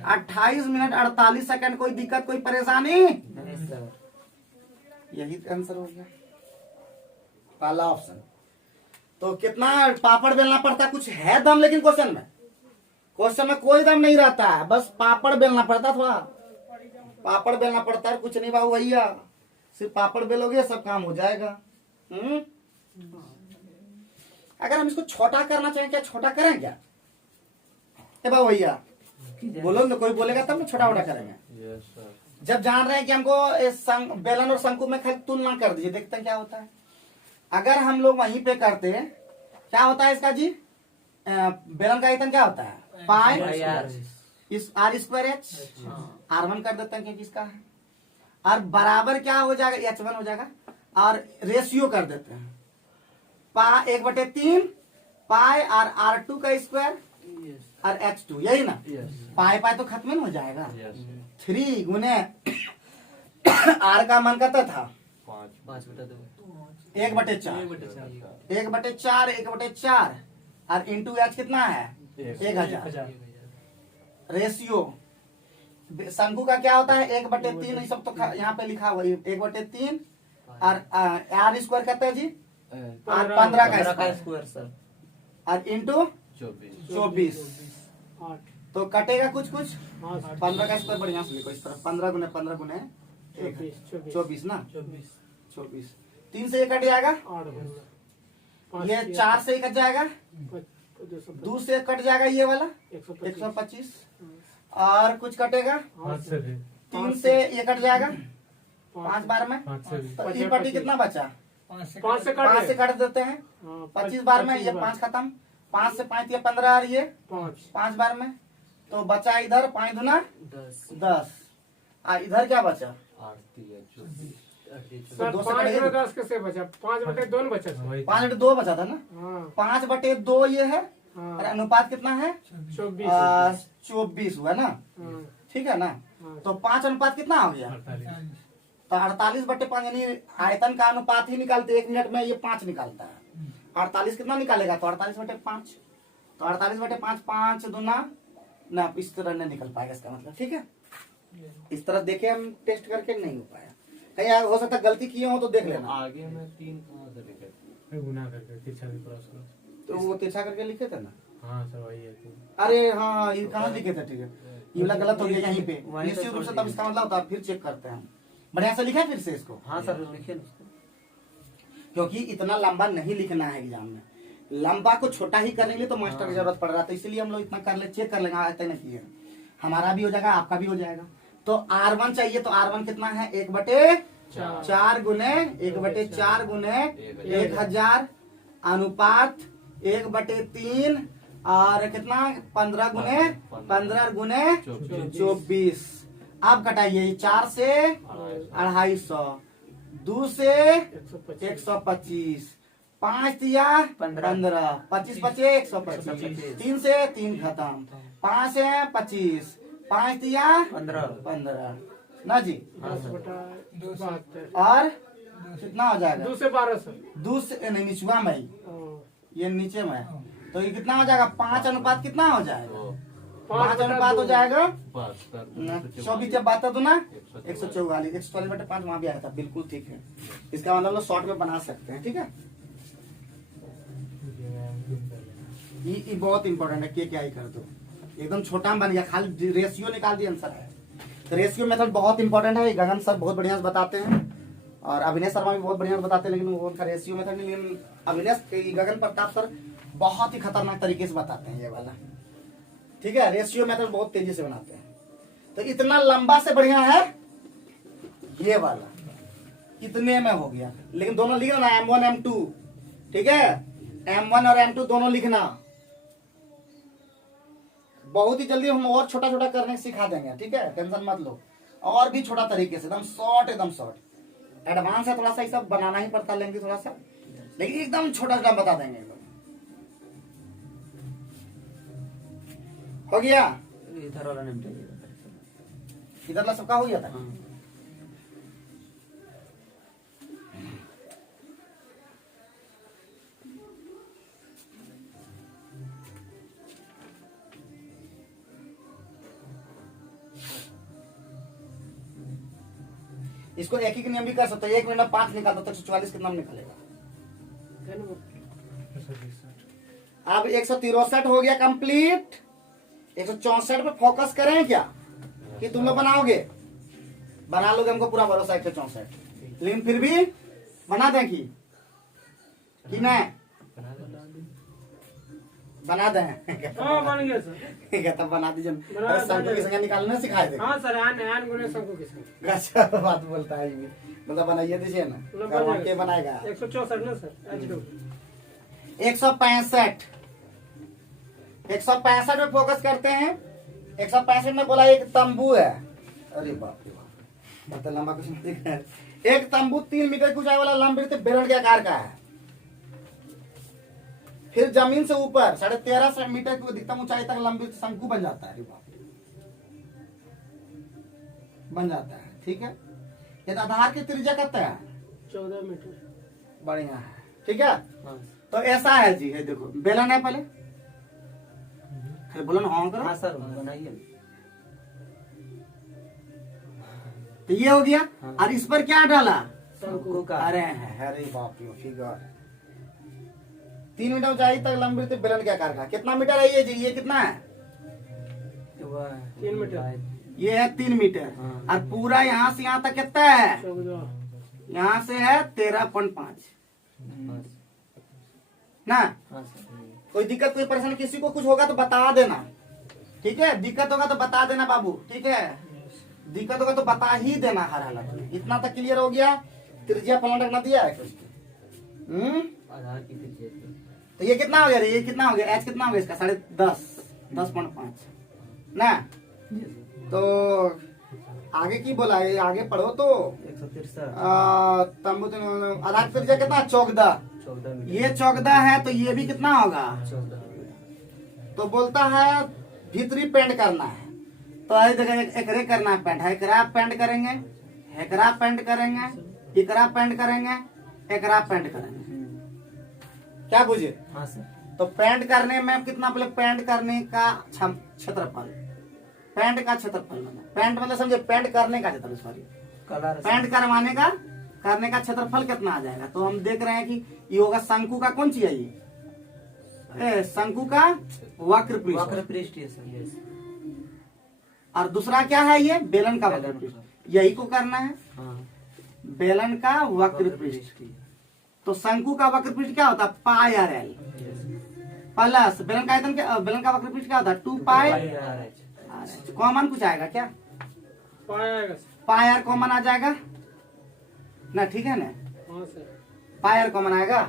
28 मिनट 48 सेकंड। कोई दिक्कत कोई परेशानी नहीं सर यही आंसर हो गया पहला ऑप्शन। तो कितना पापड़ बेलना पड़ता कुछ है दम लेकिन क्वेश्चन में कोई दम नहीं रहता है बस पापड़ बेलना पड़ता थोड़ा पापड़ बेलना पड़ता है कुछ नहीं बाबू भैया सिर्फ पापड़ बेलोगे सब काम हो जाएगा। अगर हम इसको छोटा करना चाहें क्या छोटा करें क्या बाबू भैया बोलो ना कोई बोलेगा तब ना छोटा छोटा करेंगे। यस सर जब जान रहे हैं कि हमको बेलन और शंकु में खाली तुलना कर दीजिए देखते हैं क्या होता है। अगर हम लोग वहीं पे करते क्या होता है इसका जी बेलन का आयतन क्या होता है पाई इस आर स्क्वायर एच R1 कर देते हैं क्योंकि इसका है और बराबर क्या हो जाएगा H1 हो जाएगा और रेशियो कर देते हैं पा 1/3 पाई और R2 का स्क्वायर और H2 यही ना पाई पाई तो खत्म हो जाएगा। यस 3 गुने R का मान कितना था 5 1/4 1/4 और इंटू एच कितना है 1000 रेशियो। शंकु का क्या होता है 1/3 ये सब तो यहाँ पे लिखा हुआ है 1/3 और आर स्क्वायर कहते हैं जी 15 का स्क्वायर सर और इंटू 24 8 तो कटेगा कुछ 5 15 का स्क्वायर बढ़िया से लिखो इस तरह 15 गुने 24 ना 24 3 से ये कट जाएगा 8 ये 4 से कट जाएगा 2 से कट जाएगा ये वाला 125 और कुछ कटेगा 3 से ये कट जाएगा 5 बार में तो ई पट्टी कितना बचा 5 से 5 से कट देते हैं 25 बार में ये 5 खत्म 5 से 5 ये 15 और ये 5 बार में तो बचा इधर 5 दूना 10 इधर क्या बचा सर 5/10 कैसे बचा 5/2 बचा सर 5/2 बचा था ना हाँ 5/2 ये है हाँ और अनुपात कितना है 24 24 हुआ ना हाँ, ठीक है ना। हाँ। तो 5 अनुपात कितना हो गया तो 48/5 यानी आयतन का अनुपात ही निकालते 1 मिनट में ये 5 निकालता है 48 कितना निकालेगा तो 48/5 तो 48/5 5 दूना ना इस तरह नहीं निकल पाएगा इसका मतलब ठीक है। इस तरह देखे हम टेस्ट करके नहीं हो पाया कहीं हो सकता है गलती किए हो तो देख लेना। आगे में 3 कहां से लिखे गुना करके तिरछा भी क्रॉस करो तो वो तिरछा करके लिखे थे ना हाँ सर वही है अरे हाँ ये कहाँ लिखे थे ठीक है ये वाला गलत हो गया यहीं पे वहीं पे निश्चित रूप से छोड़ तब इसका मतलब होता है फिर चेक करते हैं हम बढ़िया से लिखा फिर से इसको हाँ सर लिखिए ना उसको क्योंकि इतना लंबा नहीं लिखना है एग्जाम में लंबा को छोटा ही करने के लिए तो मास्टर की जरूरत पड़ रहा था इसलिए हम लोग इतना कर ले चेक कर लेंगे आते नहीं किए हमारा भी हो जाएगा आपका भी हो जाएगा। तो R1 चाहिए तो R1 कितना है 1/4 गुने 1/4 गुने 1000 अनुपात 1/3 और कितना 15 गुने 15 गुने 24। अब कटाइए 4 से 250, 2 से 125, 5 दिया 15, 25 बचे 125, 3 से 3 खत्म, 5 से 25, 5 दिया 15 ना जी। 10/72 और कितना हो जाएगा 2 से 12 सर। 2 से नहीं निचुआ में ही, ये नीचे में है। तो ये कितना हो जाएगा 5 अनुपात कितना हो जाएगा 5 अनुपात हो जाएगा 24 जब बात तो ना 144, 144/5 वहां भी आया था, बिल्कुल ठीक है। इसका मतलब लोग शॉर्ट में बना सकते हैं, ठीक है। ये बहुत इंपॉर्टेंट है, क्या ही कर दो एकदम छोटा में बन गया, खाली रेशियो निकाल दिया आंसर है। तो रेशियो मेथड बहुत इंपॉर्टेंट है, गगन सर बहुत बढ़िया से बताते हैं और अविनेश शर्मा भी बहुत बढ़िया से बताते हैं, लेकिन वो उनका रेशियो मेथड नहीं, लेकिन अविनेश गगन प्रताप सर बहुत ही खतरनाक तरीके से बताते हैं ये वाला, ठीक है। रेशियो मेथड बहुत तेजी से बनाते हैं। तो इतना लंबा से बढ़िया है ये वाला, इतने में हो गया। लेकिन दोनों लिखना ना M1 M2, ठीक है। M1 और M2 दोनों लिखना। बहुत ही जल्दी हम और छोटा छोटा करने सिखा देंगे, ठीक है, टेंशन मत लो। और भी छोटा तरीके से एकदम शॉर्ट एडवांस है, थोड़ा सा ये सब बनाना ही पड़ता लेंगे थोड़ा सा, लेकिन एकदम छोटा छोटा बता देंगे एकदम। हो गया इधर वाला नहीं चाहिए। इधर वाला सबका हो गया था। इसको एक ही नियम भी कर सकते हो, 1 मिनट में 5 निकालता तो 144 कितना निकलेगा। अब 163 हो गया कंप्लीट। 164 पे फोकस करें क्या कि तुम लोग बनाओगे, बना लोगे, हमको पूरा भरोसा है 164, लेकिन फिर भी बना दें कि नहीं बना दें। हाँ बन गया सर। तब बना दीजिए, बना शंकु की संख्या निकालना सिखाए थे। हाँ सर, आन गुने शंकु की संख्या। अच्छा बात बोलता है ये, मतलब बनाइए दीजिए ना, मतलब के बनाएगा 164 ना सर। 165 165 में फोकस करते हैं। 165 में बोला एक तंबू है, अरे बाप रे बाप, मतलब लंबा कुछ नहीं दिख रहा है। एक तंबू 3 मीटर की ऊंचाई वाला लंबी बेलन के आकार का है। फिर जमीन से ऊपर 13.5 मीटर की अधिकतम ऊंचाई तक लंबी शंकु बन जाता है। अरे बाप, बन जाता है, ठीक है। ये आधार की त्रिज्या कितना है 14 मीटर। बढ़िया है, ठीक है। तो ऐसा है जी, है देखो बेलन है, पहले बोलो ना हाँ करो। हाँ सर बनाइए। तो ये हो गया। हाँ। और इस पर क्या डाला शंकु का। अरे बाप रे फिगर 3 मीटर ऊंचाई तक लंबी थी बेलन के आकार का। कितना मीटर है ये जी, ये कितना है 3 मीटर। ये है 3 मीटर। हाँ। और पूरा यहाँ से यहाँ तक कितना है 14। यहाँ से है 13.5 ना। हाँ सर। कोई दिक्कत कोई परेशानी किसी को कुछ होगा तो बता देना, ठीक है। दिक्कत होगा तो बता देना बाबू, ठीक है। दिक्कत होगा तो बता ही देना हर हालत में। इतना तक क्लियर हो गया। त्रिज्या फलन रखना दिया है आधार की त्रिज्या। तो ये कितना हो गया, ये कितना हो गया, एच कितना हो गया इसका 10.5 ना। तो आगे की बोला है, आगे पढ़ो तो 163 तंबू आधार की त्रिज्या कितना 14। 14 मीटर। ये 14 है तो ये भी कितना होगा 14। तो बोलता है भीतरी पेंट करना है। तो एकरे करना है पेंट, एकरा पेंट करेंगे, एकरा पेंट करेंगे, एकरा पेंट करेंगे, एकरा पेंट करेंगे। क्या बुझे। हाँ सर। तो पेंट करने में कितना, बोले पेंट करने का क्षेत्रफल, पेंट का क्षेत्रफल मतलब पेंट मतलब समझे पेंट करने का क्षेत्रफल, सॉरी कलर पेंट करवाने का करने का क्षेत्रफल कितना आ जाएगा। तो हम देख रहे हैं कि ये होगा शंकु का कौन चीज है ये शंकु का वक्र वक्र पृष्ठ। पृष्ठ है सर। यस। और दूसरा क्या है ये बेलन का वक्र पृष्ठ। यही को करना है हाँ। बेलन का वक्र पृष्ठ। तो शंकु का वक्र पृष्ठ क्या होता है पाई आर एल प्लस बेलन का आयतन क्या, बेलन का वक्र पृष्ठ क्या होता है 2 पाई आर एच। कॉमन कुछ आएगा क्या, पाएगा पाई आर कॉमन आ जाएगा ना, ठीक है ना। हाँ सर। पाई आर कॉमन आएगा,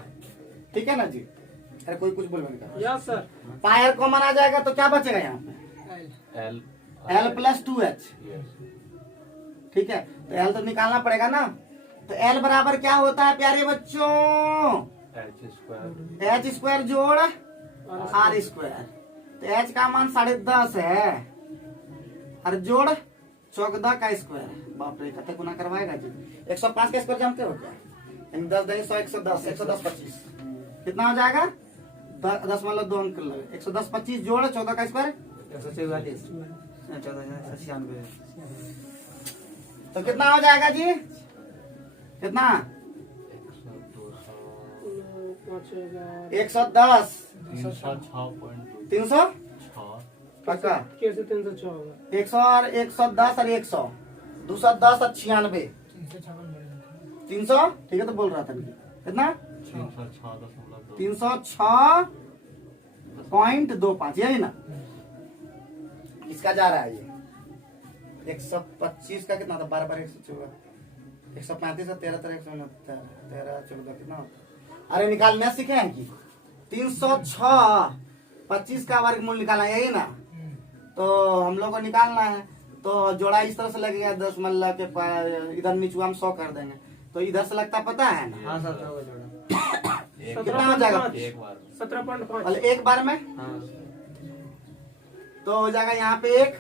ठीक है ना जी। अरे कोई कुछ बोलबे नहीं कर। Yes sir. पायर कॉमन आ जाएगा तो क्या बचेगा यहाँ पे? L L plus 2H। yes ठीक है, तो L तो निकालना पड़ेगा ना। तो L बराबर क्या होता है प्यारे बच्चों? H square H स्क्वायर जोड़ R स्क्वायर। तो H का मान 10.5 है और जोड़ 14 का स्क्वायर। बाप रे, कते गुना करवाएगा जी? 105 का स्क्वायर जानते हो क्या? 10 देंगे 100, 110, 110 25 कितना हो जाएगा? 10.2 अंक लगे। 110 25 जोड़ 14 का स्क्वायर 144 1496 तो कितना हो जाएगा जी? कितना? 110 300 पक्का। कैसे 306 होगा? 100 और 110 और 100 210 और 96 300। ठीक है, तो बोल रहा था कितना? 306.25 यही ना? इसका जा रहा है ये 125 का कितना था? 12 12 114 135 और 13 13 169 13 14 कितना होता? अरे निकालना सीखे हैं कि 306 25 का वर्गमूल निकालना यही ना? तो हम लोग को निकालना है तो जोड़ा इस तरह से लगेगा 10 मतलब के इधर नीचुआ हम 100 कर देंगे तो इधर से लगता पता है ना? हाँ सर होगा जोड़ा। कितना हो जाएगा? एक बार 17.5 एक बार में हाँ तो हो जाएगा यहाँ पे 1,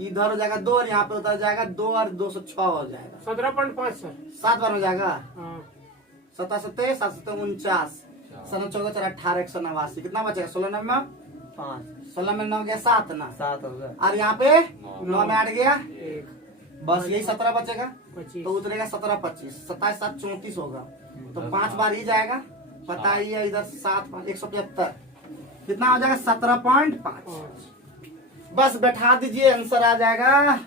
इधर हो जाएगा 2 और यहाँ पे उधर जाएगा 2 और 206 हो जाएगा। 17.5 सर। 7 बार हो जाएगा। हाँ 7 7 7 7 49 7 14 4 18 189 कितना बचेगा? 16 में 5 16 में 9 गया 7 ना 7 होगा। और यहाँ पे 9 में 8 गया एक बस यही 17 बचेगा 25 तो उतरेगा 17 25 27 7 34 होगा तो 5 बार ही जाएगा। बताइए इधर 7 5 175 कितना हो जाएगा? 17.5 बस बैठा दीजिए आंसर आ जाएगा।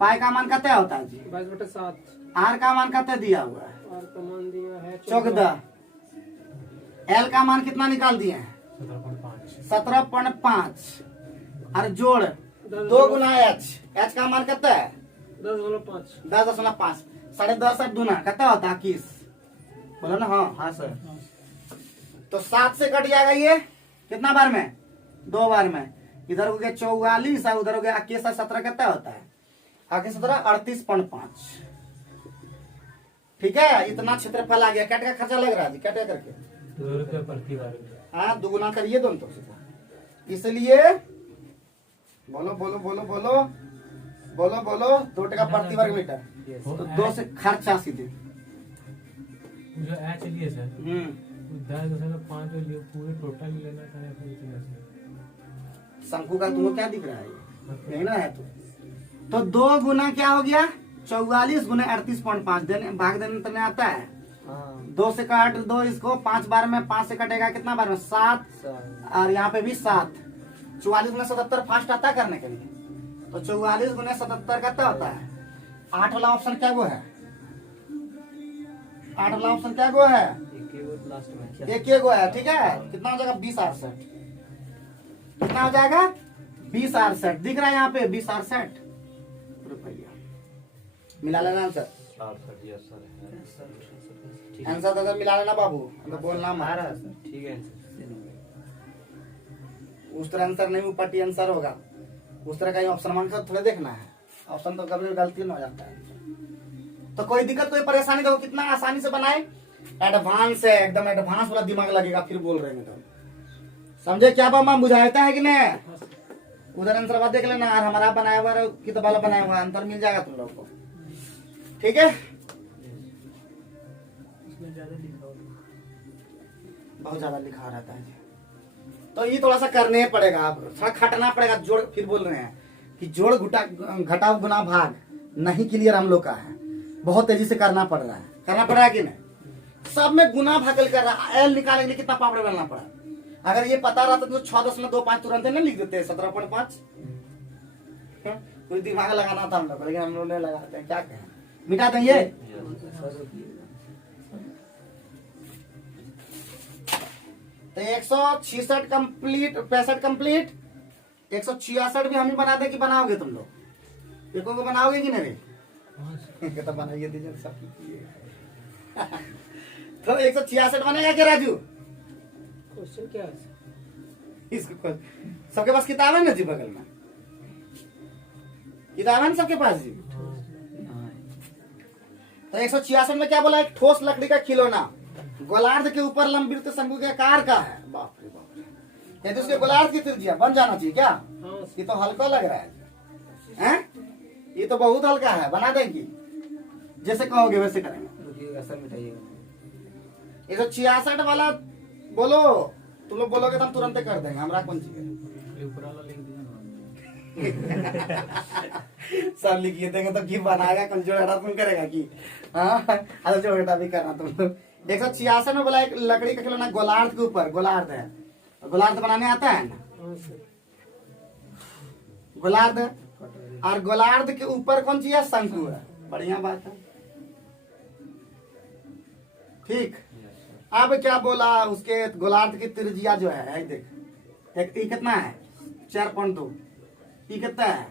पाई का मान कितना होता है जी? 22/7 आर का मान कितना दिया हुआ है? और का मान दिया है 14। एल का मान कितना निकाल दिए हैं? 17.5 और जोड़ 2 गुना एच। एच का मान कितना है? 10.5 10.5 10.5 दूना कितना होता है? 21 बोलो ना? हाँ हाँ सर तो 7 से कट जाएगा ये कितना बार में? 2 बार में। इधर हो गया 44 और उधर हो गया 21 और 17 कितना होता है? आगे 17 38.5। ठीक है, इतना क्षेत्रफल आ गया। कैट का खर्चा लग रहा है जी? कैट करके 2 रुपये प्रति बार। हाँ दुगुना करिए दोनों तो सीधा। इसलिए बोलो बोलो बोलो बोलो बोलो बोलो 2 टका प्रति वर्ग मीटर तो 2 से खर्चा सीधे। जो एच लिए सर 10.5 के लिए पूरे टोटल लेना था या फिर इतना से? शंकु का तुमको क्या दिख रहा है? यही ना है तो 2 गुना क्या हो गया? 44 गुना 38.5 देने भाग देने तो नहीं आता है। हाँ 2 से काट दो इसको 5 बार में 5 से कटेगा कितना बार में? 7 और यहाँ पे भी 7। 44 गुना 77 फास्ट आता है करने के लिए तो 44 गुना 77 कितना होता है? 8 वाला ऑप्शन क्या वो है? 8 वाला ऑप्शन क्या वो है? लास्ट में एक गो है। ठीक है, कितना हो जाएगा? 20 68 कितना हो जाएगा? 20 68 दिख रहा है यहाँ पे 20 68 रुपया। मिला लेना आंसर। yes sir आंसर तो अगर मिला लेना बाबू तो बोलना आ रहा मारा है सर ठीक है उस तरह आंसर नहीं ऊपर आंसर होगा उस तरह का ही ऑप्शन मान कर थोड़ा देखना है। ऑप्शन तो कभी गलती न हो जाता है तो कोई दिक्कत कोई परेशानी देखो कितना आसानी से बनाए। एडवांस है एकदम एडवांस वाला दिमाग लगेगा फिर बोल रहे हैं तो समझे क्या बाबा? बुझाता है कि नहीं? उधर आंसर बाद देख लेना और हमारा बनाया हुआ किताब वाला बनाया हुआ अंतर मिल जाएगा तुम लोग को। ठीक है, बहुत ज्यादा लिखा रहता है तो ये थोड़ा सा करने पड़ेगा थोड़ा खटना पड़ेगा। जोड़ फिर बोल रहे हैं कि जोड़ घटाव गुना भाग नहीं क्लियर हम लोग का है। बहुत तेजी से करना पड़ रहा है कि नहीं? सब में गुना भागल कर रहा है। एल निकालने के लिए कितना पापड़ बेलना पड़ा? अगर ये पता रहता तो 6.25 तुरंत नहीं लिख देते 17.5। कोई दिमाग लगाना था हम लोग लेकिन हम लोग नहीं लगाते हैं। क्या कहें, मिटा देंगे। तो 166 कंप्लीट 65 कंप्लीट 166 भी हम ही बना दे कि बनाओगे तुम लोग? एको को बनाओगे कि नहीं? तो बनाइए दीजिए सब। तो 166 बनेगा क्या राजू? क्वेश्चन क्या है? इसको सबके पास किताब है ना जी, बगल में किताब है ना सबके पास जी। तो 166 में क्या बोला, एक ठोस लकड़ी का खिलौना गोलार्ध के ऊपर लंबवृत्त शंकु के आकार का है। बाप रे बाप, कहते उसके गोलार्ध की त्रिज्या बन जाना चाहिए क्या? हाँ ये तो हल्का लग रहा है हैं? ये तो बहुत हल्का है, बना देंगे जैसे कहोगे वैसे करेंगे। रुकिएगा सर, मिटाइएगा। 166 वाला बोलो, तुम लोग बोलोगे तो हम तुरंत कर देंगे, हमरा कौन चाहिए। ये ऊपर वाला लिख दिया ना। सब लिखिए देंगे तो की बनाएगा, कल जोड़ा तुम करेगा की? हाँ, अरे जोड़ा भी करना तुम लोग। 166 में बोला एक लकड़ी का खिलौना गोलार्ध के ऊपर, गोलार्ध है, गोलार्ध बनाने आता है ना, हाँ सर। गोलार्ध है, और गोलार्ध के ऊपर कौन चीज है, शंकु है। बढ़िया बात है, ठीक। अब क्या बोला, उसके गोलार्ध की त्रिज्या जो है, देख एक ई कितना है 4.2, ई कितना है,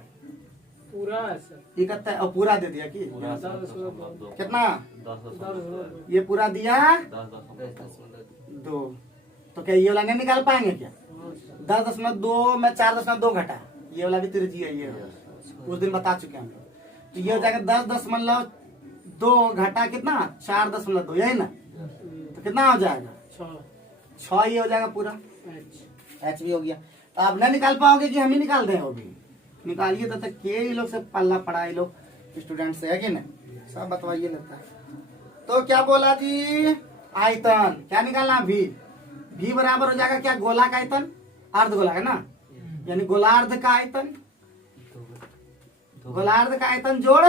पूरा है सर। ई कितना है, और पूरा दे दिया कि पूरा 10.2 कितना, 10.2 ये पूरा दिया 2, तो क्या ये वाला नहीं निकाल पाएंगे क्या? हाँ सर। 10.2 में 4.2 घटा, ये वाला भी त्रिज्या है, ये उस दिन बता चुके हैं हम लोग। तो ये हो जाएगा 10.2 घटा कितना 4.2, यही ना, तो कितना हो जाएगा 6, ये हो जाएगा पूरा, एच भी हो गया। तो आप नहीं निकाल पाओगे कि हम ही निकाल दें, वो भी निकालिए, तब तक के ये लोग से पल्ला पड़ा, ये लोग स्टूडेंट से है कि नहीं, सब बतवाइए लगता है। तो क्या बोला जी, आयतन क्या निकालना, भी बराबर हो जाएगा क्या, गोला का आयतन अर्ध गोला है ना, यानी गोलार्ध का आयतन, गोलार्ध का आयतन जोड़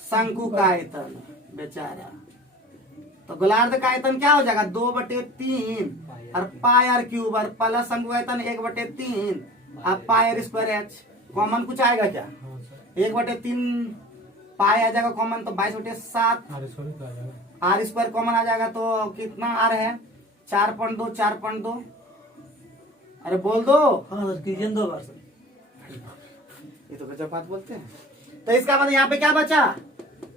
शंकु का आयतन, बेचारा। तो गोलार्ध का आयतन क्या हो जाएगा 2/3 और पाई आर क्यूब और प्लस शंकु आयतन 1/3 और पाई आर स्क्वायर एच। कॉमन कुछ आएगा क्या, हाँ सर। 1/3 पाई आ जाएगा कॉमन, तो 22/7 अरे सॉरी क्या आ जाएगा? आर स्क्वायर कॉमन आ जाएगा, तो कितना आर है 4.2। अरे बोल दो, हाँ कीजिए 2 बार से, ये तो गजब बात बोलते हैं। तो इसका मतलब यहाँ पे क्या बचा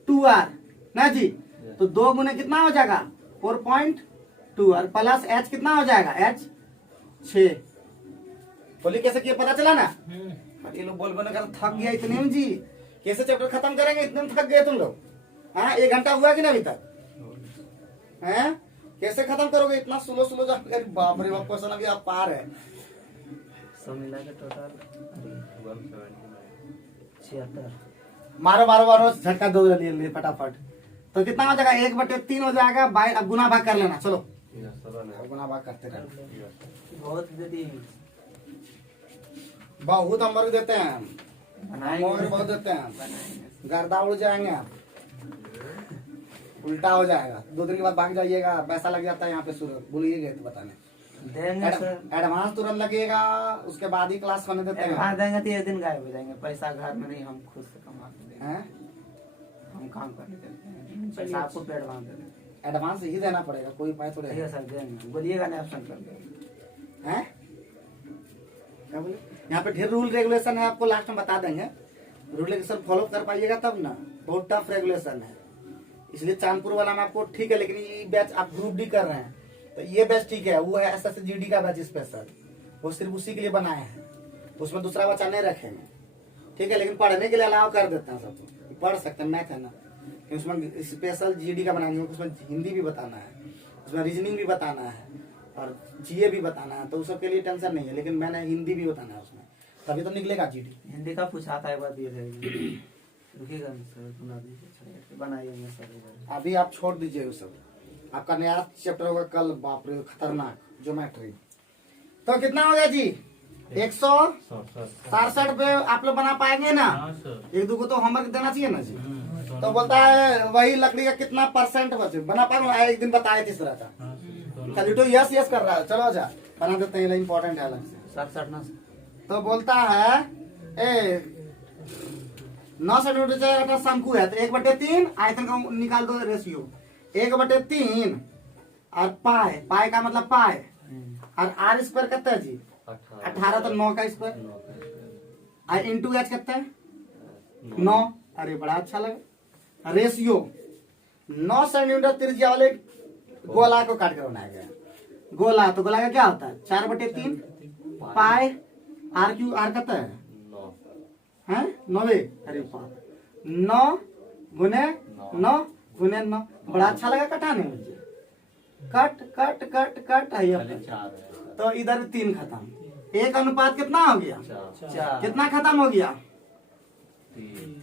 2r ना जी, तो 2 गुने कितना हो जाएगा 4.2 और प्लस h कितना हो जाएगा h 6। बोलिए कैसे किया, पता चला ना? ये लोग बोल बोल कर थक गया इतने में जी, कैसे चैप्टर खत्म करेंगे, इतने में थक गए तुम लोग। हाँ 1 घंटा हुआ कि नहीं अभी तक, हैं कैसे खत्म करोगे इतना स्लो स्लो जा, बाप रे बाप, क्वेश्चन अभी आप पार है। सब मिला के टोटल 76। मारो मारो मारो, झटका दो लिए फटाफट। तो कितना हो जाएगा 1/3 हो जाएगा, बाई अब गुना भाग कर लेना, चलो अब गुना भाग करते रहे। बहुत दे दी, बहुत हम वर्ग देते हैं, बनाएंगे। हम बहुत देते हैं, गर्दा उड़ जाएंगे आप, उल्टा हो जाएगा, 2 दिन के बाद भाग जाइएगा, पैसा लग जाता है यहाँ पे शुरू भूलिएगा तो बताने, देंगे सर। एडवांस तुरंत लगेगा, उसके बाद ही क्लास होने देते हैं। एडवांस देंगे तो 1 दिन गायब हो जाएंगे, पैसा घर में नहीं, हम खुद से कमा के देंगे, हैं? हम काम करने देते हैं, पैसा आपको पे एडवांस दे देंगे। एडवांस ही देना पड़ेगा, कोई उपाय थोड़े ठीक है सर, देंगे, बोलिएगा नहीं ऑप्शन कर देंगे। हैं? क्या बोले? यहाँ पे ढेर रूल रेगुलेशन है, आपको लास्ट में बता देंगे, रूल रेगुलेशन फॉलो कर पाइएगा तब ना, बहुत टफ रेगुलेशन है, इसलिए चांदपुर वाला में आपको ठीक है, लेकिन ये बैच आप ग्रुप डी कर रहे हैं तो ये बैच ठीक है, वो है SSGD का बैच स्पेशल, वो सिर्फ उसी के लिए बनाए हैं, तो उसमें दूसरा बच्चा नहीं रखेंगे, ठीक है, लेकिन पढ़ने के लिए अलाउ कर देते हैं सबको, पढ़ सकते हैं, मैथ है ना, उसमें स्पेशल GD का बनाएंगे, उसमें हिंदी भी बताना है, उसमें रीजनिंग भी बताना है और GA भी बताना है, तो उस सब के लिए टेंशन नहीं है, लेकिन मैंने हिंदी भी बताना है उसमें, तभी तो निकलेगा GD। हिंदी का पूछा था एक बार दिए रहेगी, रुकिएगा ना सर, बना दीजिए, बनाइए सर। अभी आप छोड़ दीजिए वो सब, आपका नया चैप्टर होगा कल, बाप रे खतरनाक ज्योमेट्री। तो कितना हो गया जी 167 पे आप लोग बना पाएंगे ना? हाँ सर। 1-2 को तो होमवर्क देना चाहिए ना जी। तो बोलता है वही लकड़ी का कितना % बचे, बना पाऊंगा, एक दिन बताया तीसरा का, हाँ सर। खाली तो यस यस कर रहा है, चलो जा बना देते हैं, इम्पोर्टेंट है अलग से। 67 ना तो बोलता है 9 सेंटीमीटर शंकु है, तो 1/3 आयतन का निकाल दो रेशियो, 1/3 और पाई का मतलब पाई, और आर स्क्वायर कितना है जी 18, तो 9 का स्क्वायर, और इंटू एच कितना है 9। अरे बड़ा अच्छा लगा, रेशियो 9 सेंटीमीटर त्रिज्या वाले गोला को काट कर बनाया गया, गोला, तो गोला का क्या होता है 4/3 पाई आर क्यू, आर कहता है 9 9 अरे बाप 9 गुने 9 गुने 9। बड़ा अच्छा लगा कटाने मुझे, कट कट कट कट है ये। खाली 4 है। तो इधर 3 खत्म, एक अनुपात कितना हो गया, 4 कितना खत्म हो गया,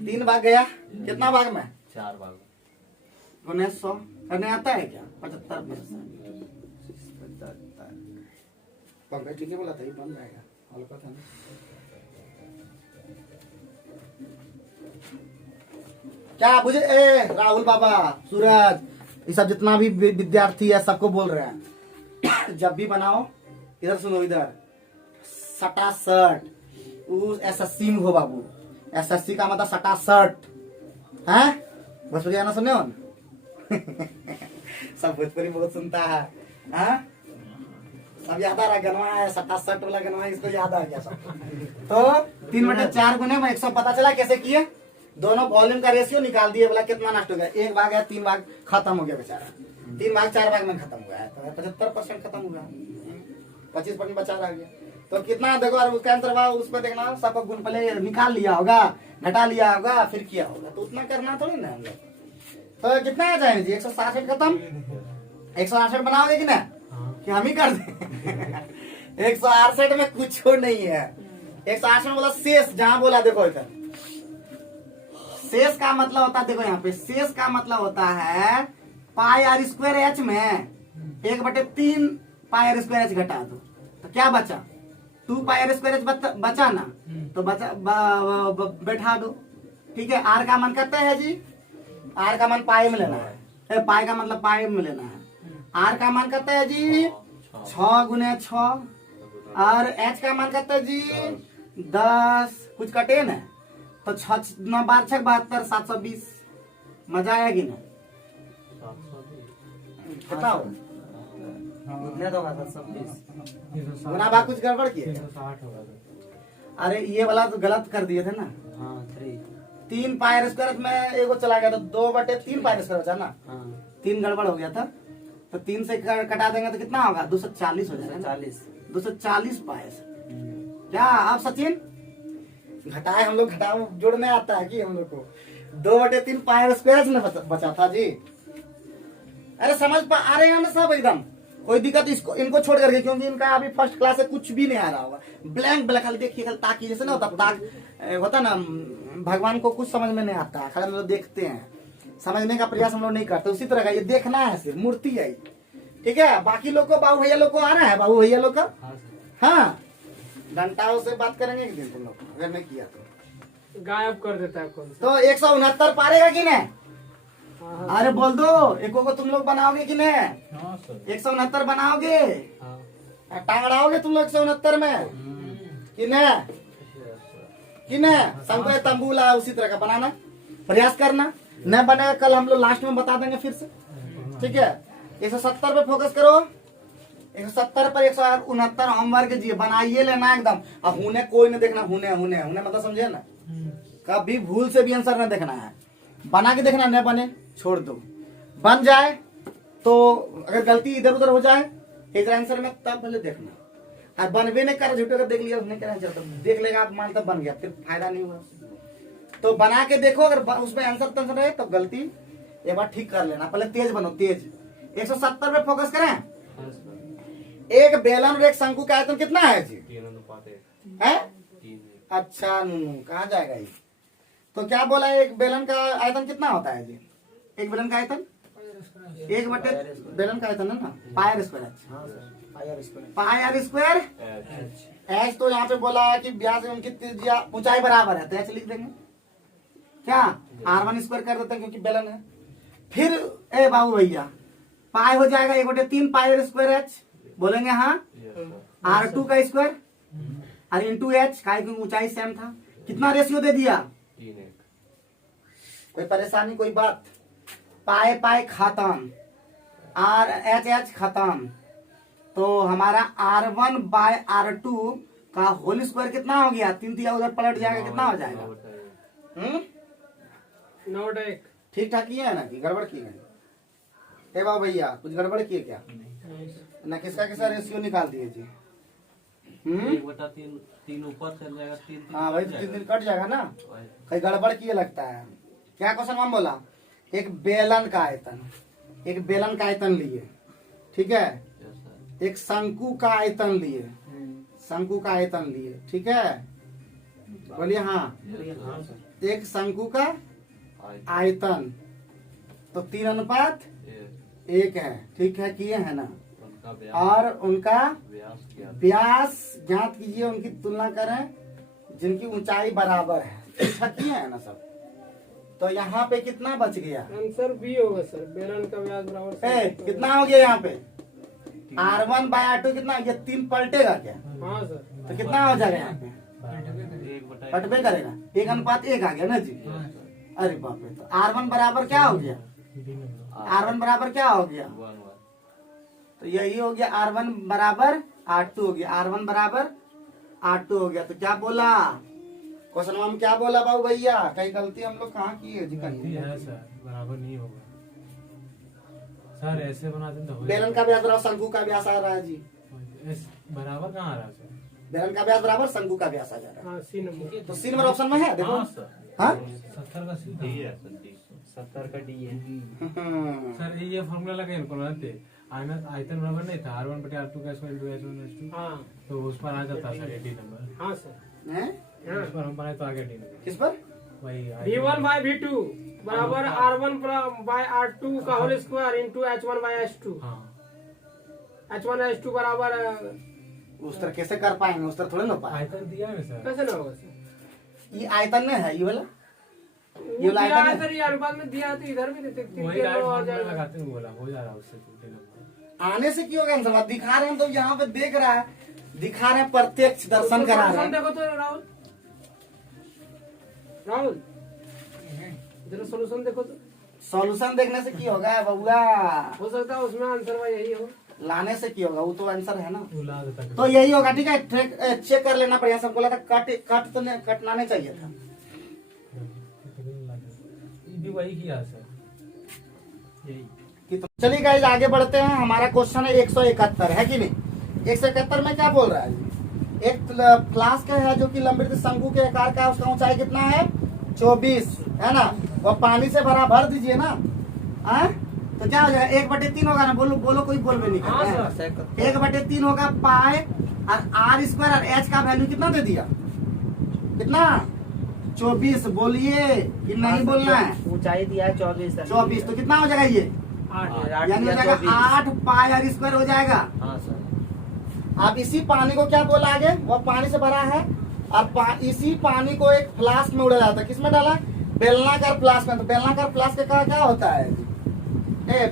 3 भाग गया, कितना भाग में 4 भाग गुने 100 करने आता है क्या 75%। पंकज ठीक है बोला था, ये बन जाएगा हल्का था ना। क्या बुझे ए राहुल बाबा, सूरज, ये सब जितना भी विद्यार्थी है सबको बोल रहे हैं जब भी बनाओ इधर सुनो, इधर सटा शर्ट उस एसएससी में हो बाबू, एसएससी का मतलब सटा शर्ट है, भोजपुरी गाना सुने हो सब भोजपुरी बहुत सुनता है हाँ? सब याद आ रहा है गनवा है, सटा शर्ट वाला गनवा, इसको याद आ गया सब। तो 3/4 गुने में 100 पता चला कैसे किए, दोनों वॉल्यूम का रेशियो निकाल दिए, बोला कितना नष्ट हो गया, 1 भाग है 3 भाग खत्म हो गया बेचारा, 3 भाग 4 भाग में खत्म हुआ है, तो 75% खत्म हुआ, 25% बचा रह गया। तो कितना देखो, और उसका आंसर हुआ उसमें देखना, सबको गुण पहले निकाल लिया होगा, घटा लिया होगा, फिर किया होगा, तो उतना करना थोड़ी ना हम लोग। तो कितना आ जाएंगे जी 167 खत्म, 168 बनाओगे कि ना, कि हम ही कर दें 168 में कुछ नहीं है, 168 बोला शेष, जहां बोला देखो इधर शेष का मतलब होता है, देखो यहाँ पे शेष का मतलब होता है पाई आर स्क्वायर एच में 1/3 पाई आर स्क्वायर एच घटा दो, तो क्या बचा 2 पाई आर स्क्वायर एच बचा ना, तो बचा बैठा दो, ठीक है। आर का मान कितना है जी, आर का मान पाई में लेना है, पाई का मतलब पाई में लेना है, आर का मान कितना है जी 6 गुने 6, और एच का मान कितना है जी 10, कुछ कटे ना, तो 6 9 12 6 72 720, मजा आया कि नहीं, बताओ उतने तो होगा 720। गुना भाग कुछ गड़बड़ किए, 360 होगा तो। अरे ये वाला तो गलत कर दिए थे ना, हाँ 3 3 पाई आर स्क्वायर में एगो चला गया, तो 2/3 पाई आर स्क्वायर बचा ना, हाँ 3 गड़बड़ हो गया था, तो 3 से कटा देंगे तो कितना होगा 240 हो जाएगा ना? 240 पाई। क्या आप सचिन घटाए, हम लोग घटाओ जोड़ने आता है कि हम लोग को 2/3 पाई आर स्क्वायर में बचा था जी। अरे समझ पा आ रहे हैं ना सब एकदम, कोई दिक्कत इसको इनको छोड़ करके, क्योंकि इनका अभी फर्स्ट क्लास से कुछ भी नहीं आ रहा होगा, ब्लैंक ब्लैक खाली देखिए, खाली ताकि जैसे ना होता ताक होता ना, भगवान को कुछ समझ में नहीं आता है, खाली हम लोग देखते हैं, समझने का प्रयास हम लोग नहीं करते, उसी तरह का ये देखना है, सिर्फ मूर्ति है, ठीक है। बाकी लोग को बाबू भैया लोग को आ रहा है, बाबू भैया लोग का हाँ, डंटाओं से बात करेंगे एक दिन तुम लोग, अगर नहीं किया तो गायब कर देता है कौन सा। तो 169 पारेगा कि नहीं, हाँ, अरे बोल दो, एको को तुम लोग बनाओगे कि नहीं, हाँ सर। 169 बनाओगे, हाँ। टांगड़ाओगे तुम लोग 169 में कि नहीं, कि नहीं, सबको तंबू ला उसी तरह का बनाना, प्रयास करना, न बने कल हम लोग लास्ट में बता देंगे फिर से, ठीक है। 170 पे फोकस करो, 170 पर 169 होमवर्क कीजिए, बनाइए लेना एकदम, अब हुने कोई नहीं देखना, हुने हुने हुने मतलब समझे ना, कभी भूल से भी आंसर न देखना है, बना के देखना, न बने छोड़ दो, बन जाए तो अगर गलती इधर उधर हो जाए इस आंसर में तब भले देखना, और बनवे नहीं कर झूठे का देख लिया नहीं करा तो देख लेगा आप, मान तब बन गया, फिर फायदा नहीं हुआ, तो बना के देखो, अगर उसमें आंसर तंसर रहे तो गलती एक बार ठीक कर लेना, पहले तेज बनो तेज। 170 पे फोकस करें, एक बेलन और एक शंकु का आयतन कितना है जी, 3:1 है 3 अच्छा कहाँ जाएगा ये, तो क्या बोला एक बेलन का आयतन कितना होता है जी, एक बेलन का आयतन 1/, बेलन का आयतन है ना पाई आर स्क्वायर, हाँ sir pi r square, pi r square h, तो यहाँ पे बोला कि व्यास में उनकी त्रिज्या ऊंचाई बराबर है, तो एच लिख देंगे, क्या r1 स्क्वायर कर देते हैं क्योंकि बेलन है, फिर ए बाबू भैया पाई हो जाएगा 1/3 पाई आर स्क्वायर एच, बोलेंगे हाँ, r2 का स्क्वायर और इंटू एच का, क्योंकि ऊंचाई सेम था, कितना रेशियो दे दिया, 3:1 कोई परेशानी कोई बात, पाए पाए खत्म, आर एच एच खत्म, तो हमारा r1 बाय r2 का होल स्क्वायर कितना हो गया, 3 दिया उधर पलट जाएगा, कितना हो जाएगा, 9/1 ठीक ठाक किए है ना कि गड़बड़ किए हैं, ए बाबू भैया कुछ गड़बड़ किए क्या, ना किसका किसका रेशियो निकाल दिए जी। 1/3 3 ऊपर चल जाएगा 3 हाँ भाई, तो 3 दिन कट जाएगा ना, कहीं गड़बड़ किए लगता है। क्या क्वेश्चन हम बोला, एक बेलन का आयतन, एक बेलन का आयतन लिए, ठीक है, एक शंकु का आयतन लिए, शंकु का आयतन लिए, ठीक है, बोलिए हाँ, एक शंकु का आयतन, तो 3:1 है, ठीक है, किए है ना, और उनका व्यास ज्ञात कीजिए, उनकी तुलना करें जिनकी ऊंचाई बराबर है, अच्छा किए है ना सब। तो यहाँ पे कितना बच गया, आंसर बी होगा सर, बेलन का व्यास बराबर कितना हो गया यहाँ पे R1/R2 कितना, ये 3 पलटेगा क्या, हाँ सर, तो कितना हो जाएगा यहाँ पे, पटबे करेगा, 1:1 आ गया ना जी। अरे बाप रे, तो R1 बराबर क्या हो गया, R1 बराबर क्या हो गया, तो यही हो गया, R1 बराबर R2 हो गया, R1 बराबर R2 हो गया। तो क्या बोला क्वेश्चन में, हम क्या बोला बाबू भैया, कहीं गलती हम लोग कहाँ की है जी, गलती है सर, बराबर नहीं होगा सर, ऐसे बनाते तो हो बेलन का व्यास बराबर शंकु का व्यास आ रहा है जी, बराबर कहाँ आ रहा है सर, बेलन का व्यास बराबर शंकु का व्यास आ जा रहा है। हाँ सी नंबर, तो सी नंबर ऑप्शन में है, देखो हाँ 70 का सी है 70 का डी है सर, ये फॉर्मूला लगा इनको बनाते, आयतन बराबर नहीं था, R1/R2 का स्क्वायर इंटू H1H2, हाँ तो उस पर आ जाता सर डी नंबर, हाँ सर, हैं? उस पर हम बनाए तो आ गया डी नंबर, किस पर, वही V1/V2 बराबर R1/R2 का होल स्क्वायर इंटू H1/H2, हाँ H1H2 बराबर उस तरह कैसे कर पाएंगे, उस तरह थोड़े ना पाए, आयतन दिया है सर, कैसे ना होगा सर, ये आयतन नहीं है, ये वाला वो वाला दिया आयतन है है? सर, ये अनुपात में दिया है तो इधर भी देते वही राइट फॉर्मूला लगाते हैं, बोला हो जा रहा है उससे डी नंबर, आने से क्यों होगा आंसर, दिखा रहे हैं, तो यहाँ पे देख रहा है, दिखा रहे हैं, प्रत्यक्ष दर्शन करा रहे हैं। देखो तो राहुल, राहुल जरा सोल्यूशन देखो तो, सॉल्यूशन देखने से की होगा बबुआ, हो सकता है उसमें आंसर भाई यही हो, लाने से की होगा, वो तो आंसर है ना, वो ला देता है। तो यही होगा, ठीक है, चेक कर लेना बढ़िया, सबको लगा कट तो नहीं, कटना नहीं चाहिए था, ये भी वही किया सर, यही चलिए गाइस आगे बढ़ते हैं। हमारा क्वेश्चन है 171 है कि नहीं, 171 में क्या बोल रहा है, एक फ्लास्क है जो कि लंबवृत्त शंकु के आकार का, उसका ऊंचाई कितना है 24 है ना, वह पानी से भर दीजिए ना, तो क्या हो जाएगा, 1/3 होगा ना, बोलो बोलो, कोई बोल भी नहीं हाँ करता सर, है, 1/3 होगा पाई, और R² और H का वैल्यू कितना दे दिया, कितना 24, बोलिए कि नहीं बोलना है, ऊंचाई दिया है 24, 24, तो कितना हो जाएगा ये, यानी हो जाएगा 8 पाई R² हो जाएगा। हाँ सर, आप इसी पानी को क्या बोला आगे, वो पानी से भरा है, और इसी पानी को एक फ्लास्क में उड़ा जाता है, किसमें डाला, बेलनाकार फ्लास्क में, तो बेलनाकार फ्लास्क का क्या होता है,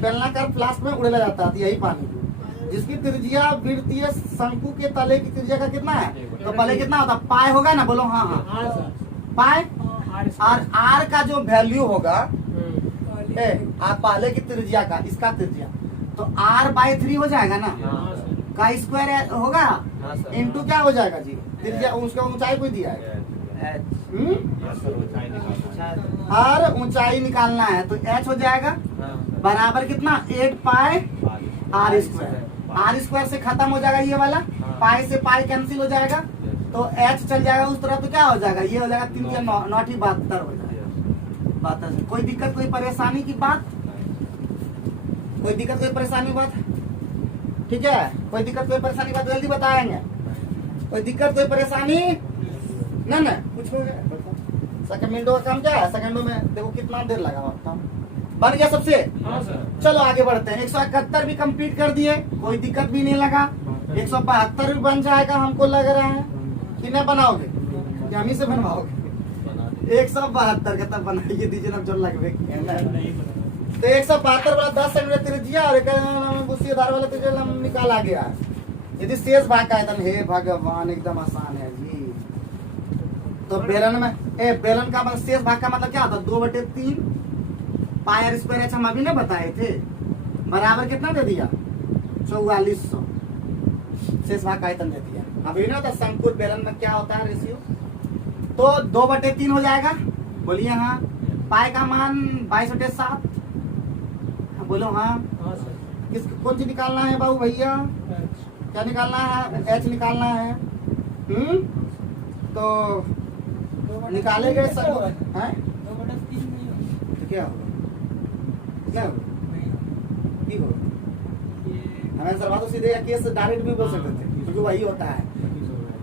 बेलनाकार फ्लास्क में उड़ेला जाता है यही पानी को, जिसकी त्रिज्या वृत्तीय शंकु के तले की त्रिज्या का कितना है, तो पहले कितना होता है, पाई होगा ना, बोलो हाँ हाँ, हाँ सर, पाई, और आर का जो वैल्यू होगा, आप पहले की त्रिज्या का, इसका त्रिज्या, तो R/3 हो जाएगा ना, हाँ सर, का स्क्वायर होगा, हाँ सर, इंटू क्या हो जाएगा जी, त्रिज्या, उसका ऊंचाई कोई दिया है, और ऊंचाई निकालना है, तो H हो जाएगा बराबर कितना, 8 पाई R², से खत्म हो जाएगा ये वाला, पाई से पाई कैंसिल हो जाएगा, तो H चल जाएगा उस तरफ, तो क्या हो जाएगा, ये हो जाएगा 3 या 9 ही 72 हो जाएगा। 72, कोई दिक्कत कोई परेशानी की बात, कोई दिक्कत कोई परेशानी की बात, ठीक है, कोई दिक्कत कोई परेशानी की बात जल्दी बताएंगे, कोई दिक्कत कोई परेशानी ना कुछ हो गया, सेकंडों का काम क्या है, सेकंडों में देखो कितना देर लगा, बन गया सबसे, हाँ सर, चलो आगे बढ़ते हैं। 171 भी कंप्लीट कर दिए, कोई दिक्कत भी नहीं लगा, 172 भी बन जाएगा हमको लग रहा है, कि नहीं बनाओगे, कि हम ही से बनवाओगे, 172 का तब बनाइए दीजिए ना, जो लगभग तो 172 वाला 10 सेंटीमीटर त्रिज्या और गुस्सेदार वाला त्रिज्या निकाला गया, यदि शेष भाग का आयतन, हे भगवान एकदम आसान है जी, तो बेलन में बेलन का मतलब शेष भाग का मतलब क्या होता है, 2/3 पाई R², हम अभी नहीं बताए थे, बराबर कितना दे दिया 4400, शेष भाग का आयतन दे दिया, अभी ना तो शंकु बेलन में क्या होता है रेशियो, तो 2/3 हो जाएगा, बोलिए हाँ, पाई का मान 22/7, बोलो हाँ, हाँ सर, किस कौन सी निकालना है बाबू भैया? क्या निकालना है? एच निकालना है। तो निकाले गए सब हैं? तो क्या होगा? क्या होगा? ठीक होगा। हमें सर बात तो सीधे या केस डायरेक्ट भी बोल सकते थे क्योंकि वही होता है,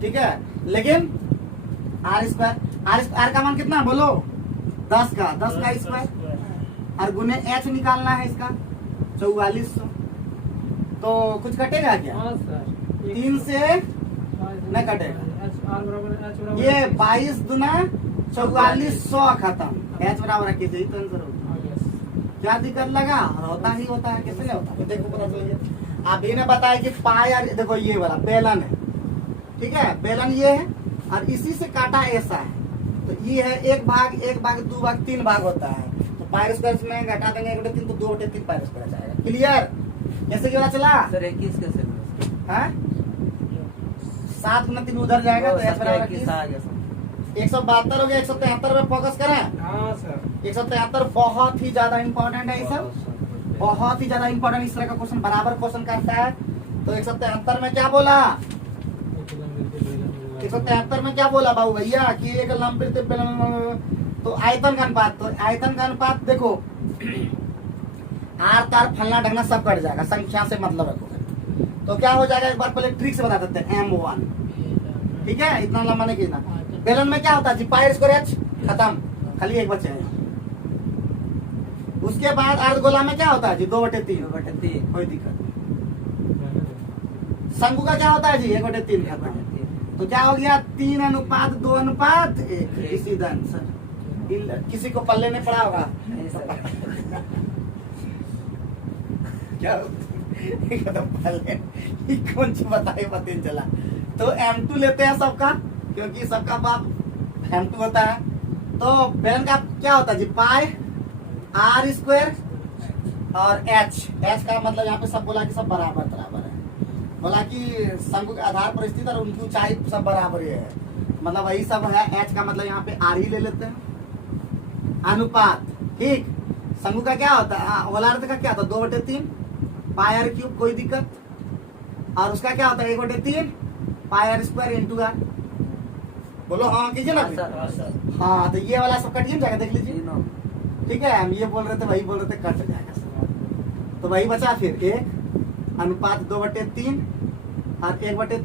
ठीक है। लेकिन आर स्क्वायर आर का मान कितना बोलो? 10 का स्क्वायर और गुने एच निकालना है इसका 4400। तो कुछ कटेगा क्या? हाँ सर 3 से नहीं कटेगा। ये 22 दुना 4400 खत्म। एच बराबर है किसी तो आंसर होगा। क्या दिक्कत लगा? होता ही होता है, किसी ने होता है। देखो पता चलिए आप ने बताया कि पाई और देखो ये वाला बेलन है, ठीक है। बेलन ये है और इसी से काटा ऐसा है। तो ये है 1 भाग 2 भाग 3 भाग होता है। तो पाई स्क्वायर में घटा देंगे 1/3 तो 2/3 पाई स्क्वायर जाएगा। क्लियर? कैसे पता चला? सर 21 कैसे हाँ 7 गुना 3 उधर जाएगा तो एच बराबर 21 आ गया सर। 172 हो गया। 173 में फोकस करें। हाँ सर 173 बहुत ही ज्यादा इंपॉर्टेंट है। ये सब बहुत ही ज्यादा इंपॉर्टेंट। इस तरह का क्वेश्चन बराबर क्वेश्चन करता है। तो 173 में क्या बोला? 173 में क्या बोला बाबू भैया कि एक लंबे तो आयतन का अनुपात। तो आयतन का अनुपात देखो आर तार फलना ढंगना सब कट जाएगा, संख्या से मतलब रखोगे। तो क्या हो जाएगा एक बार पहले ट्रिक से बता देते हैं। M1 ठीक है, इतना लंबा नहीं खींचना। बेलन में क्या होता है जी? पाई स्क्वायर एच खत्म, खाली एक बचे हैं। उसके बाद अर्धगोला में क्या होता है जी? 2/3 कोई दिक्कत नहीं। शंकु का क्या होता है जी? 1/3 खत्म। तो क्या हो गया? 3:2:1। इसी द आंसर। किसी को पल्ले नहीं पड़ा होगा क्या पल्ले कौन सी बताए पता नहीं चला। तो M2 लेते हैं सबका, क्योंकि सबका बाप M2 होता है। तो बेलन का क्या होता है जी? पाई आर स्क्वायर और एच का मतलब यहाँ पे सब बोला कि सब बराबर बराबर है। बोला कि शंकु के आधार पर स्थित और उनकी ऊंचाई सब बराबर ही है, मतलब वही सब है। एच का मतलब यहाँ पे आर ही ले लेते हैं। अनुपात ठीक। शंकु का क्या होता है? गोलार्ध का क्या होता है? 2/3 पाई आर क्यूब, कोई दिक्कत। और उसका क्या होता है? 1/3 पाई आर स्क्वायर इंटू आर। बोलो हाँ कीजिए ना। हाँ तो ये वाला सब कटिए जाएगा, देख लीजिए। ठीक है, हम ये बोल रहे थे वही बोल रहे थे, कट जाएगा। तो वही बचा फिर 1 अनुपात 2/3 और 1/3